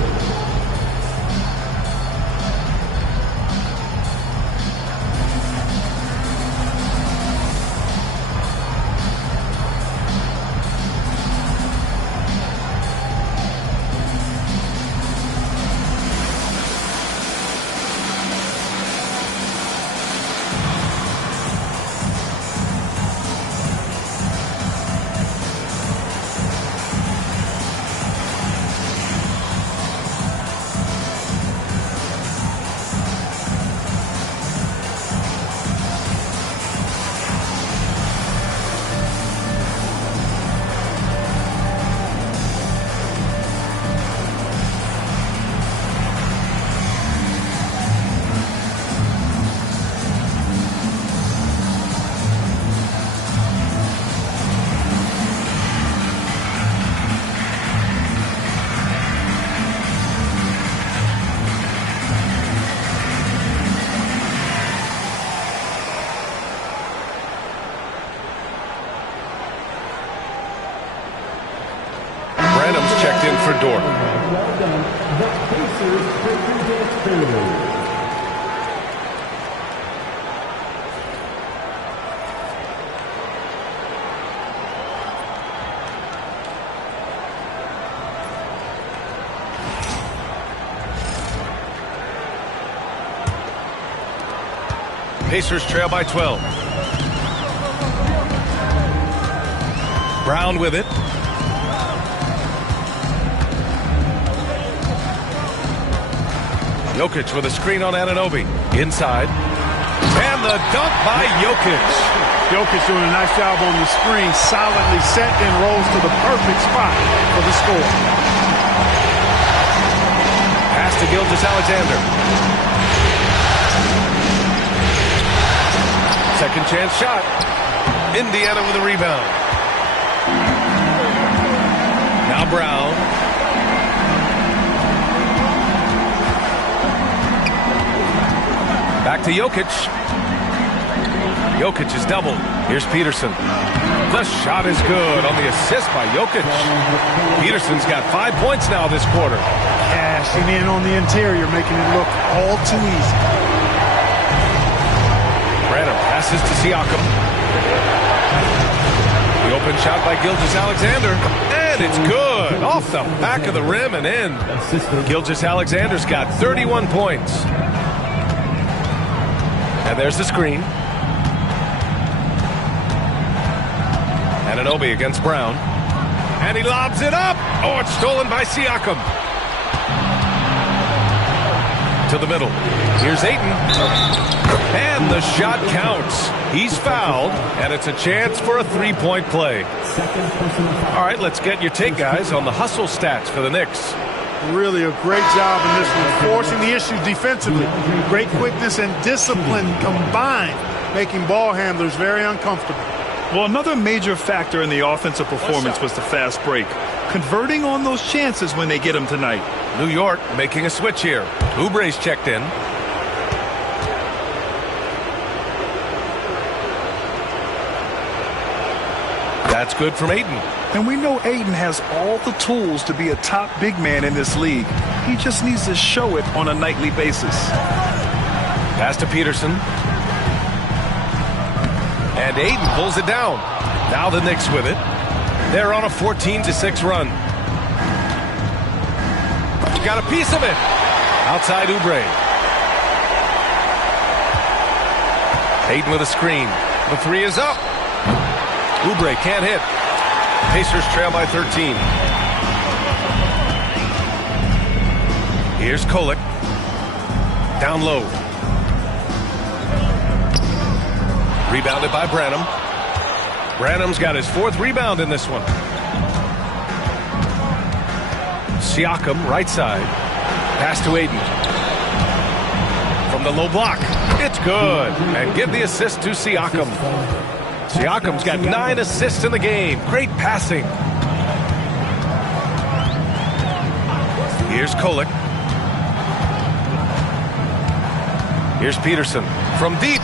Checked in for Dort. Well done. The Pacers experience. Pacers trail by 12. Brown with it. Jokic with a screen on Anunoby. Inside. And the dunk by Jokic. Jokic doing a nice job on the screen. Solidly set and rolls to the perfect spot for the score. Pass to Gilgeous-Alexander. Second chance shot. Indiana with a rebound. Now Brown. Back to Jokic. Jokic is doubled. Here's Peterson. The shot is good on the assist by Jokic. Peterson's got 5 points now this quarter. Cashing in on the interior, making it look all too easy. Branham passes to Siakam. The open shot by Gilgeous-Alexander. And it's good. Off the back of the rim and in. Gilgeous-Alexander's got 31 points. And there's the screen. Anunoby against Brown. And he lobs it up. Oh, it's stolen by Siakam. To the middle. Here's Ayton. And the shot counts. He's fouled, and it's a chance for a three-point play. All right, let's get your take, guys, on the hustle stats for the Knicks. Really a great job in this one, forcing the issue defensively. Great quickness and discipline combined, making ball handlers very uncomfortable. Well, another major factor in the offensive performance was the fast break. Converting on those chances when they get them tonight. New York making a switch here. Oubre's checked in. That's good from Ayton. And we know Ayton has all the tools to be a top big man in this league. He just needs to show it on a nightly basis. Pass to Peterson. And Ayton pulls it down. Now the Knicks with it. They're on a 14-6 run. got a piece of it. Outside Oubre. Ayton with a screen. The three is up. Oubre can't hit. Pacers trail by 13. Here's Kolek. Down low. Rebounded by Branham. Branham's got his 4th rebound in this one. Siakam, right side. Pass to Ayton. From the low block. It's good. And give the assist to Siakam. Siakam's got 9 assists in the game. Great passing. Here's Kolek. Here's Peterson. From deep.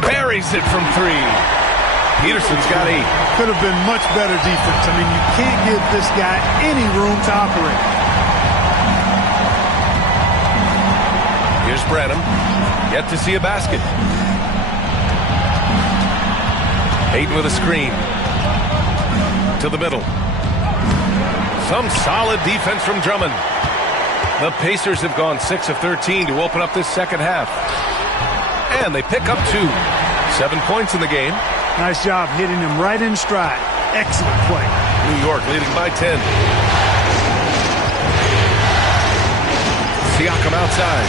Buries it from 3. Peterson's got 8. Could have been much better defense. I mean, you can't give this guy any room to operate. Here's Branham. Yet to see a basket. Ayton with a screen. To the middle. Some solid defense from Drummond. The Pacers have gone 6 of 13 to open up this second half. And they pick up 2. 7 points in the game. Nice job hitting him right in stride. Excellent play. New York leading by 10. Siakam outside.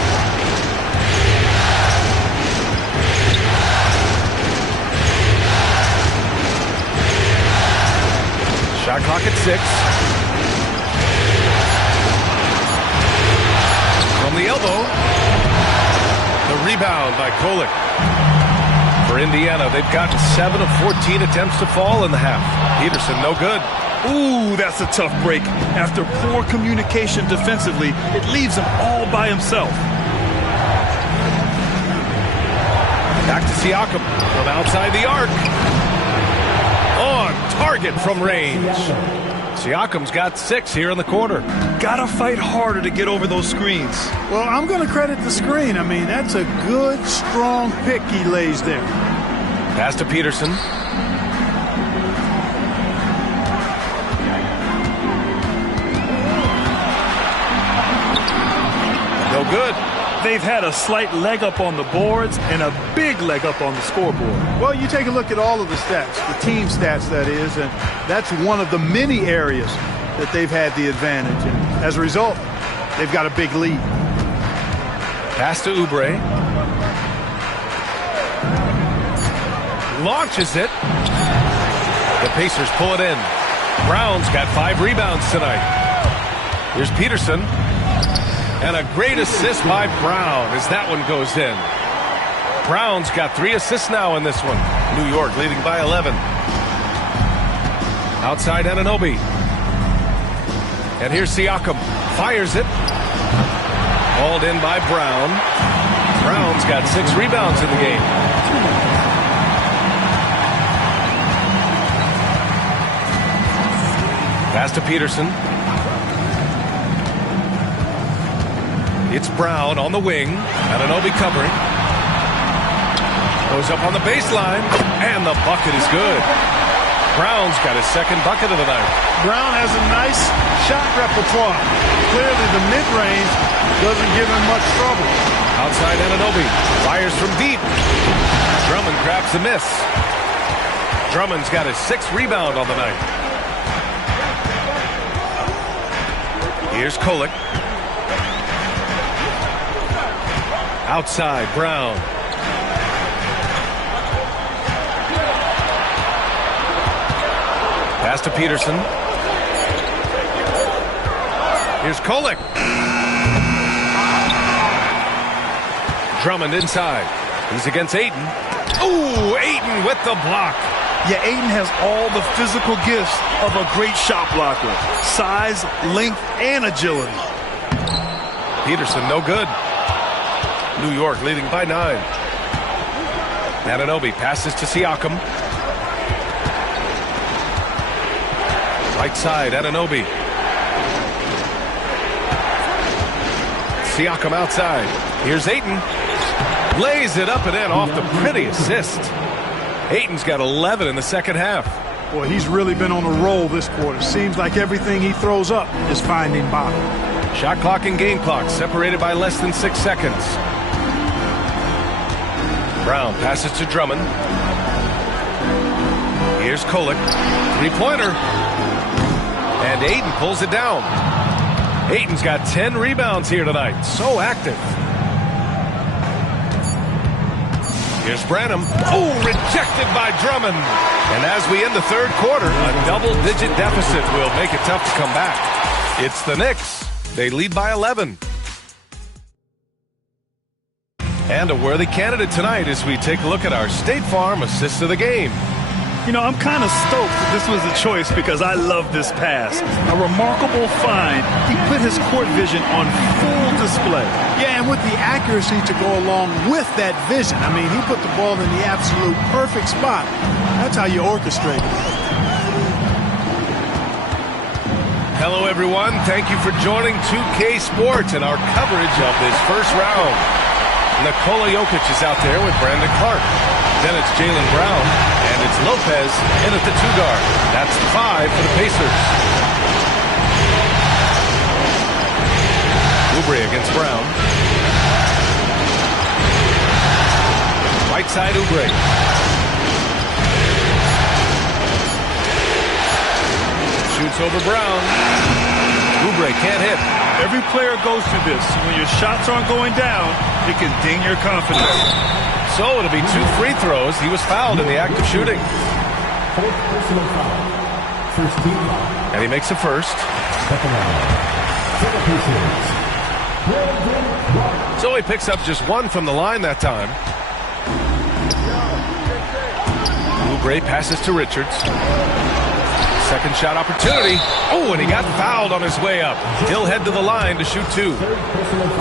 Shot clock at 6. From the elbow. The rebound by Kolek. For Indiana, they've gotten 7 of 14 attempts to fall in the half. Peterson, no good. Ooh, that's a tough break. After poor communication defensively, it leaves him all by himself. Back to Siakam from outside the arc. On target from range. Siakam's got 6 here in the quarter. Gotta fight harder to get over those screens. Well, I'm going to credit the screen. I mean, that's a good, strong pick he lays there. Pass to Peterson. No good. They've had a slight leg up on the boards and a big leg up on the scoreboard. Well, you take a look at all of the stats, the team stats, that is, and that's one of the many areas that they've had the advantage. And as a result, they've got a big lead. Pass to Oubre. Launches it. The Pacers pull it in. Brown's got 5 rebounds tonight. Here's Peterson. And a great assist by Brown as that one goes in. Brown's got 3 assists now in this one. New York leading by 11. Outside Anunoby. And here's Siakam. Fires it. Hauled in by Brown. Brown's got 6 rebounds in the game. Pass to Peterson. It's Brown on the wing. Anunoby covering. Goes up on the baseline. And the bucket is good. Brown's got his 2nd bucket of the night. Brown has a nice shot repertoire. Clearly the mid-range doesn't give him much trouble. Outside Anunoby. Fires from deep. Drummond grabs the miss. Drummond's got his 6th rebound on the night. Here's Kolek. Outside, Brown. Pass to Peterson. Here's Kolek. Drummond inside. He's against Ayton. Ooh, Ayton with the block. Yeah, Ayton has all the physical gifts of a great shot blocker. Size, length, and agility. Peterson, no good. New York leading by 9. Anunoby passes to Siakam. Right side, Anunoby. Siakam outside. Here's Ayton. Lays it up and in off the pretty assist. Ayton's got 11 in the second half. Boy, he's really been on a roll this quarter. Seems like everything he throws up is finding bottom. Shot clock and game clock separated by less than 6 seconds. Brown passes to Drummond. Here's Kolek. Three-pointer. And Ayton pulls it down. Ayton's got 10 rebounds here tonight. So active. Here's Branham. Oh, rejected by Drummond. And as we end the third quarter, a double-digit deficit will make it tough to come back. It's the Knicks. They lead by 11. And a worthy candidate tonight as we take a look at our State Farm assist of the game. You know, I'm kind of stoked that this was a choice because I love this pass. A remarkable find. He put his court vision on full display. Yeah, and with the accuracy to go along with that vision. I mean, he put the ball in the absolute perfect spot. That's how you orchestrate it. Hello, everyone. Thank you for joining 2K Sports and our coverage of this first round. Nikola Jokic is out there with Brandon Clark. Then it's Jaylen Brown, and it's Lopez in at the 2-guard. That's 5 for the Pacers. Oubre against Brown. Right side Oubre. Shoots over Brown. Oubre can't hit. Every player goes through this. When your shots aren't going down, it can ding your confidence. So it'll be 2 free throws. He was fouled in the act of shooting. Fourth personal foul. First team foul. And he makes a first. Second round. For the Pacers. So he picks up just 1 from the line that time. Oubre passes to Richards. Second shot opportunity. Oh, and he got fouled on his way up. He'll head to the line to shoot 2.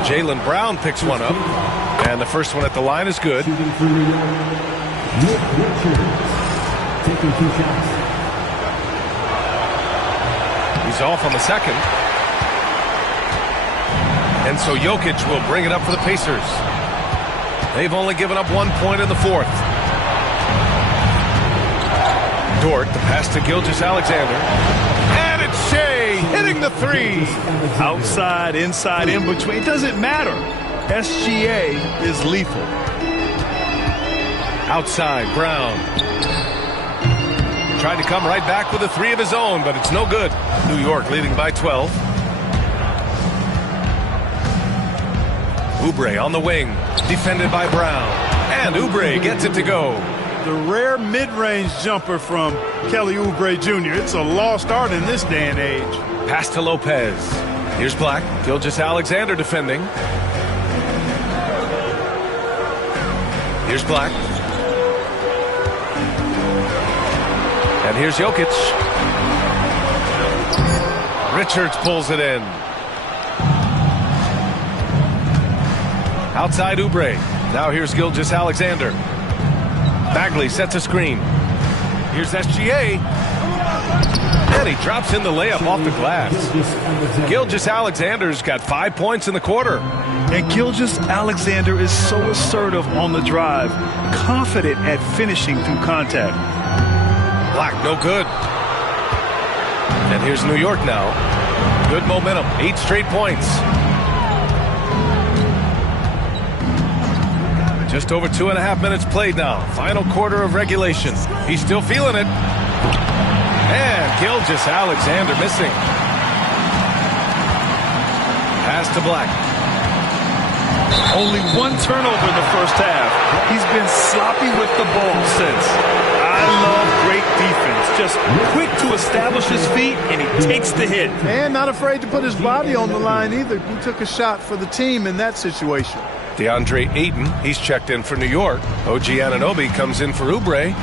Jaylen Brown picks one up. And the first one at the line is good. Shooting for New York. Nick Richards taking 2 shots. He's off on the second. And so Jokic will bring it up for the Pacers. They've only given up 1 point in the fourth. Dort, the pass to Gilgeous-Alexander. And it's Shea hitting the 3. Outside, inside, in between. It doesn't matter. SGA is lethal. Outside, Brown. Tried to come right back with a 3 of his own, but it's no good. New York leading by 12. Oubre on the wing, defended by Brown. And Oubre gets it to go. The rare mid-range jumper from Kelly Oubre Jr. It's a lost art in this day and age. Pass to Lopez. Here's Black. Gilgeous-Alexander defending. Here's Black. And here's Jokic. Richards pulls it in. Outside Oubre. Now here's Gilgeous-Alexander. Bagley sets a screen. Here's SGA. And he drops in the layup off the glass. Gilgeous-Alexander's got 5 points in the quarter. And Gilgeous-Alexander is so assertive on the drive, confident at finishing through contact. Black, no good. And here's New York now. Good momentum, 8 straight points. Just over 2.5 minutes played now. Final quarter of regulation. He's still feeling it. And Gilgeous-Alexander missing. Pass to Black. Only 1 turnover in the first half. He's been sloppy with the ball since. I love great defense. Just quick to establish his feet, and he takes the hit. And not afraid to put his body on the line either. He took a shot for the team in that situation. DeAndre Ayton, he's checked in for New York. OG Anunoby comes in for Oubre.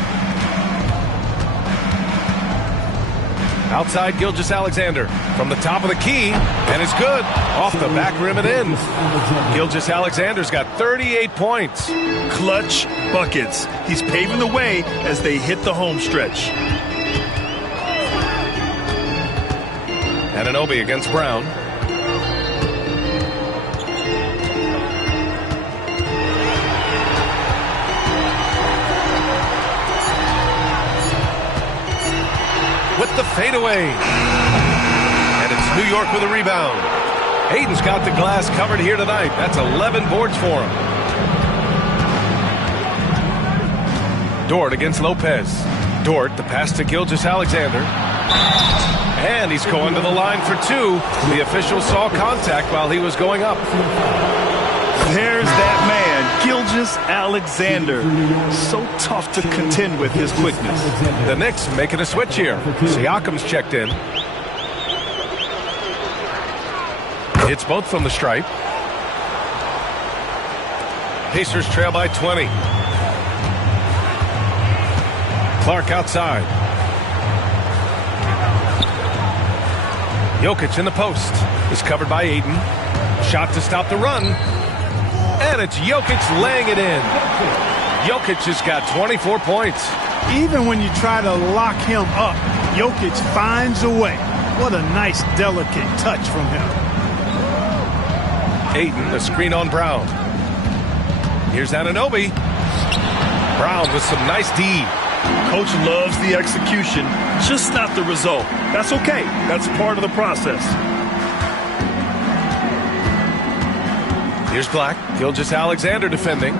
Outside Gilgeous-Alexander from the top of the key, and it's good. Off the back rim and in. Gilgeous-Alexander's got 38 points. Clutch buckets. He's paving the way as they hit the home stretch. Anunoby against Brown. With the fadeaway. And it's New York with a rebound. Hayden's got the glass covered here tonight. That's 11 boards for him. Dort against Lopez. Dort, the pass to Gilgeous-Alexander. And he's going to the line for two. The official saw contact while he was going up. There's that man, Gilgeous-Alexander. So tough to contend with his quickness. The Knicks making a switch here. Siakam's checked in. Hits both from the stripe. Pacers trail by 20. Clark outside. Jokic in the post. Is covered by Ayton. Shot to stop the run. And it's Jokic laying it in. Jokic has got 24 points. Even when you try to lock him up, Jokic finds a way. What a nice, delicate touch from him. Ayton, a screen on Brown. Here's Anunoby. Brown with some nice D. Coach loves the execution, just not the result. That's okay. That's part of the process. Here's Black. Gilgeous-Alexander defending.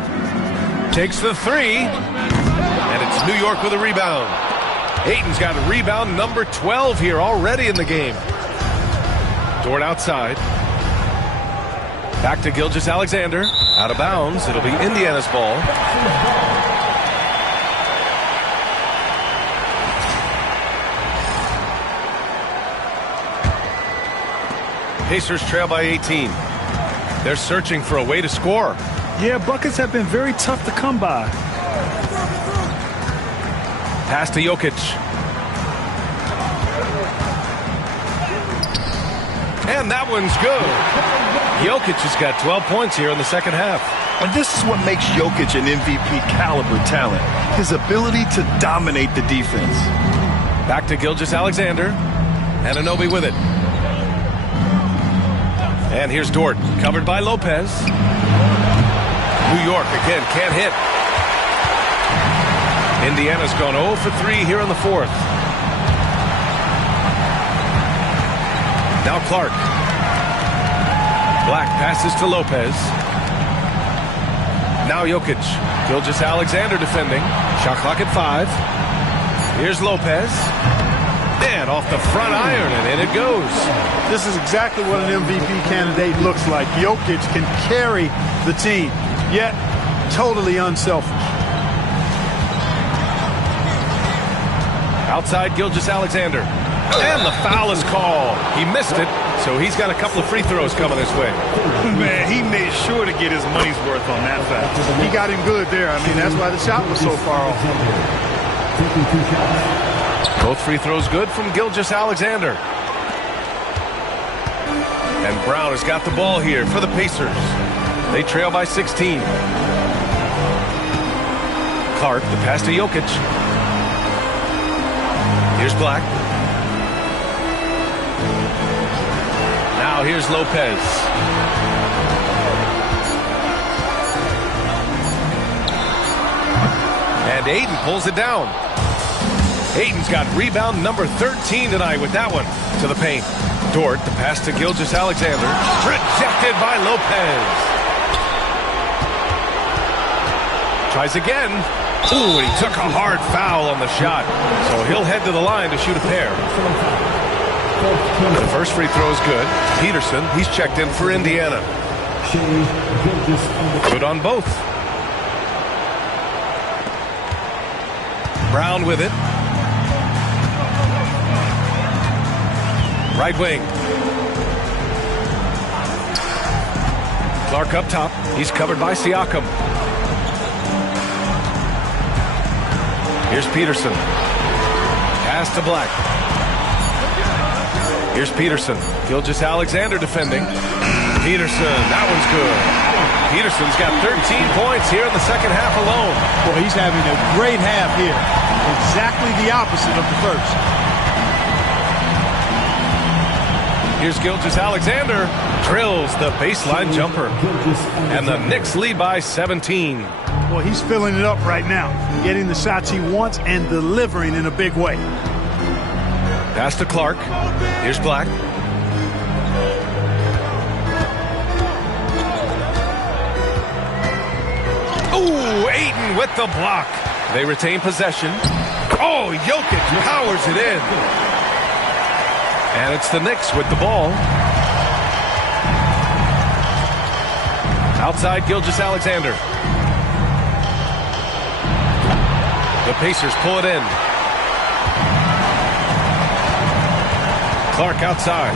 Takes the three. And it's New York with a rebound. Ayton's got a rebound number 12 here already in the game. Dort outside. Back to Gilgeous-Alexander. Out of bounds. It'll be Indiana's ball. Pacers trail by 18. They're searching for a way to score. Yeah, buckets have been very tough to come by. Pass to Jokic. And that one's good. Jokic has got 12 points here in the second half. And this is what makes Jokic an MVP caliber talent. His ability to dominate the defense. Back to Gilgeous-Alexander. Anunoby with it. And here's Dort, covered by Lopez. New York again can't hit. Indiana's gone 0 for 3 here in the fourth. Now Clark. Black passes to Lopez. Now Jokic. Gilgeous-Alexander defending. Shot clock at 5. Here's Lopez. And off the front iron, and in it goes. This is exactly what an MVP candidate looks like. Jokic can carry the team, yet totally unselfish. Outside Gilgeous-Alexander. And the foul is called. He missed it, so he's got a couple of free throws coming his way. Man, he made sure to get his money's worth on that foul. He got him good there. I mean, that's why the shot was so far off. Both free throws good from Gilgeous-Alexander. And Brown has got the ball here for the Pacers. They trail by 16. Clark, the pass to Jokic. Here's Black. Now here's Lopez. And Ayton pulls it down. Ayton's got rebound number 13 tonight with that one to the paint. Dort, the pass to Gilgeous-Alexander. Rejected by Lopez. Tries again. Ooh, he took a hard foul on the shot. So he'll head to the line to shoot a pair. The first free throw is good. Peterson, he's checked in for Indiana. Good on both. Brown with it. Right wing. Clark up top. He's covered by Siakam. Here's Peterson. Pass to Black. Here's Peterson. Gilgeous-Alexander defending. Peterson, that one's good. Peterson's got 13 points here in the second half alone. Boy, he's having a great half here. Exactly the opposite of the first. Here's Gilgeous-Alexander. Drills the baseline jumper. And the Knicks lead by 17. Well, he's filling it up right now. Getting the shots he wants and delivering in a big way. Pass to Clark. Here's Black. Ooh, Ayton with the block. They retain possession. Oh, Jokic powers it in. And it's the Knicks with the ball. Outside Gilgeous-Alexander. The Pacers pull it in. Clark outside.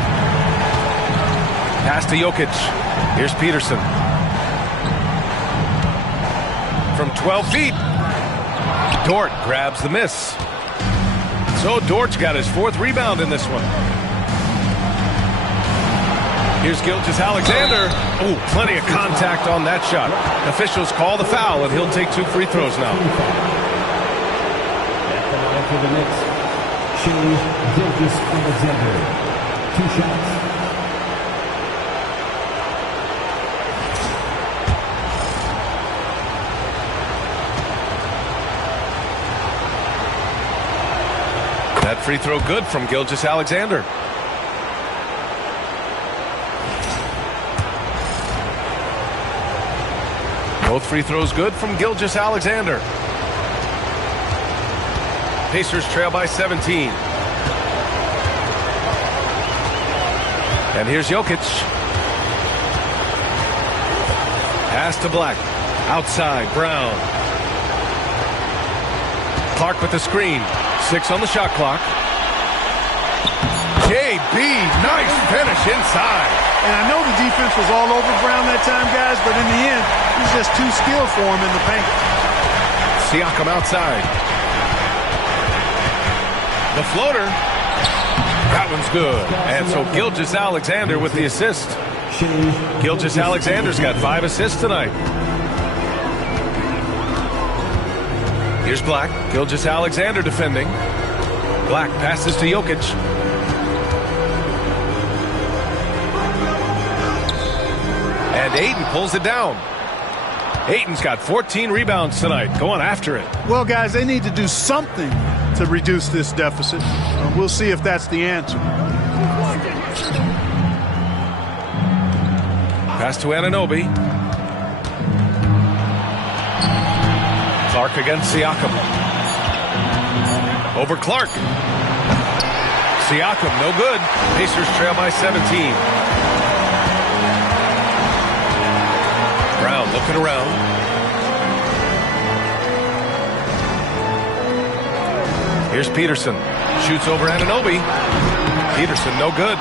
Pass to Jokic. Here's Peterson. From 12 feet. Dort grabs the miss. So Dort's got his 4th rebound in this one. Here's Gilgeous-Alexander. Oh, plenty of contact on that shot. Officials call the foul, and he'll take 2 free throws now. At the line for the Knicks, Gilgeous-Alexander. 2 shots. That free throw good from Gilgeous-Alexander. Both free throws good from Gilgeous-Alexander. Pacers trail by 17. And here's Jokic. Pass to Black. Outside, Brown. Clark with the screen. 6 on the shot clock. KB, nice finish inside. And I know the defense was all over Brown that time, guys, but in the end, he's just too skilled for him in the paint. Siakam outside. The floater. That one's good. And so Gilgeous-Alexander with the assist. Gilgeous-Alexander's got 5 assists tonight. Here's Black. Gilgeous-Alexander defending. Black passes to Jokic. And Ayton pulls it down. Ayton's got 14 rebounds tonight, going after it. Well, guys, they need to do something to reduce this deficit. We'll see if that's the answer. Pass to Anunoby. Clark against Siakam. Over Clark. Siakam, no good. Pacers trail by 17. Brown looking around. Here's Peterson. Shoots over Anunoby. Peterson, no good.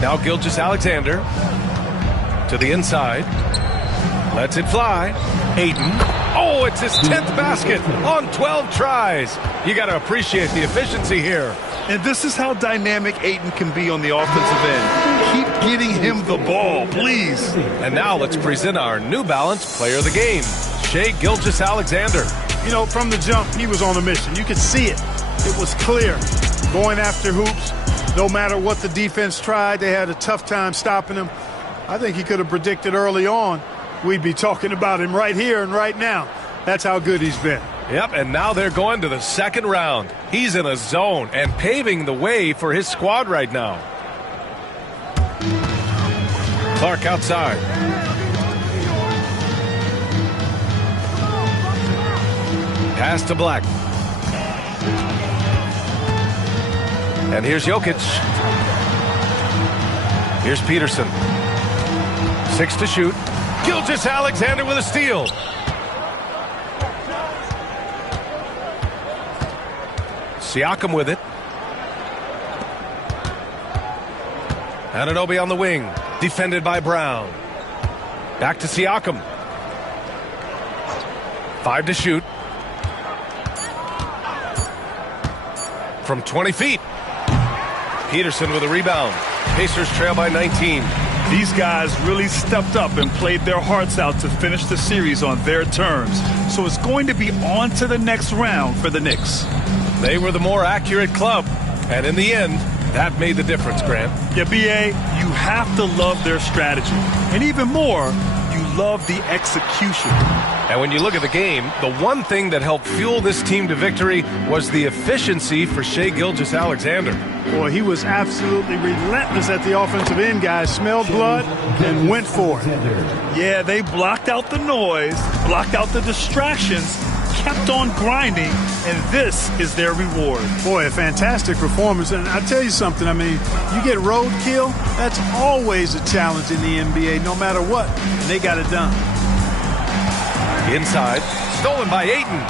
Now Gilgeous-Alexander to the inside. Lets it fly. Ayton. Oh, it's his 10th basket on 12 tries. You got to appreciate the efficiency here. And this is how dynamic Ayton can be on the offensive end. Keep getting him the ball, please. And now let's present our New Balance Player of the Game, Shai Gilgeous-Alexander. You know, from the jump, he was on a mission. You could see it. It was clear. Going after hoops, no matter what the defense tried, they had a tough time stopping him. I think he could have predicted early on we'd be talking about him right here and right now. That's how good he's been. Yep, and now they're going to the second round. He's in a zone and paving the way for his squad right now. Clark outside. Pass to Black. And here's Jokic. Here's Peterson. 6 to shoot. Gilgeous-Alexander with a steal. Siakam with it. Anunoby on the wing. Defended by Brown. Back to Siakam. 5 to shoot. From 20 feet. Peterson with a rebound. Pacers trail by 19. These guys really stepped up and played their hearts out to finish the series on their terms. So it's going to be on to the next round for the Knicks. They were the more accurate club. And in the end, that made the difference, Grant. Yeah, B.A., you have to love their strategy. And even more, you You love the execution. And when you look at the game, the one thing that helped fuel this team to victory was the efficiency for Shai Gilgeous-Alexander. Boy, he was absolutely relentless at the offensive end, guys. Smelled blood and went for it. Yeah, they blocked out the noise, blocked out the distractions, kept on grinding, and this is their reward. Boy, a fantastic performance. And I tell you something, I mean, you get roadkill, that's always a challenge in the NBA, no matter what. And they got it done. Inside, stolen by Ayton.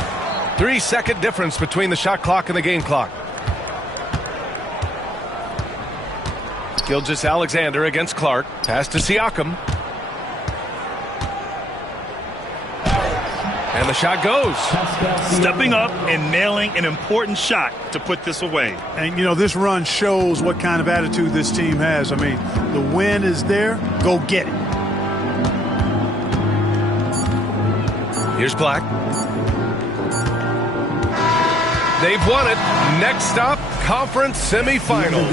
3-second difference between the shot clock and the game clock. Gilgeous-Alexander against Clark. Pass to Siakam. And the shot goes. Stepping up and nailing an important shot to put this away. And, you know, this run shows what kind of attitude this team has. I mean, the win is there. Go get it. Here's Black. They've won it. Next stop, conference semifinals.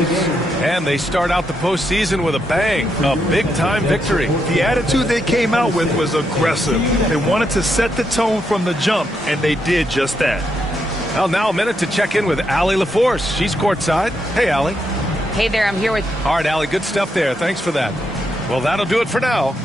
And they start out the postseason with a bang. A big-time victory. The attitude they came out with was aggressive. They wanted to set the tone from the jump, and they did just that. Well, now a minute to check in with Allie LaForce. She's courtside. Hey, Allie. Hey there, I'm here with... All right, Allie, good stuff there. Thanks for that. Well, that'll do it for now.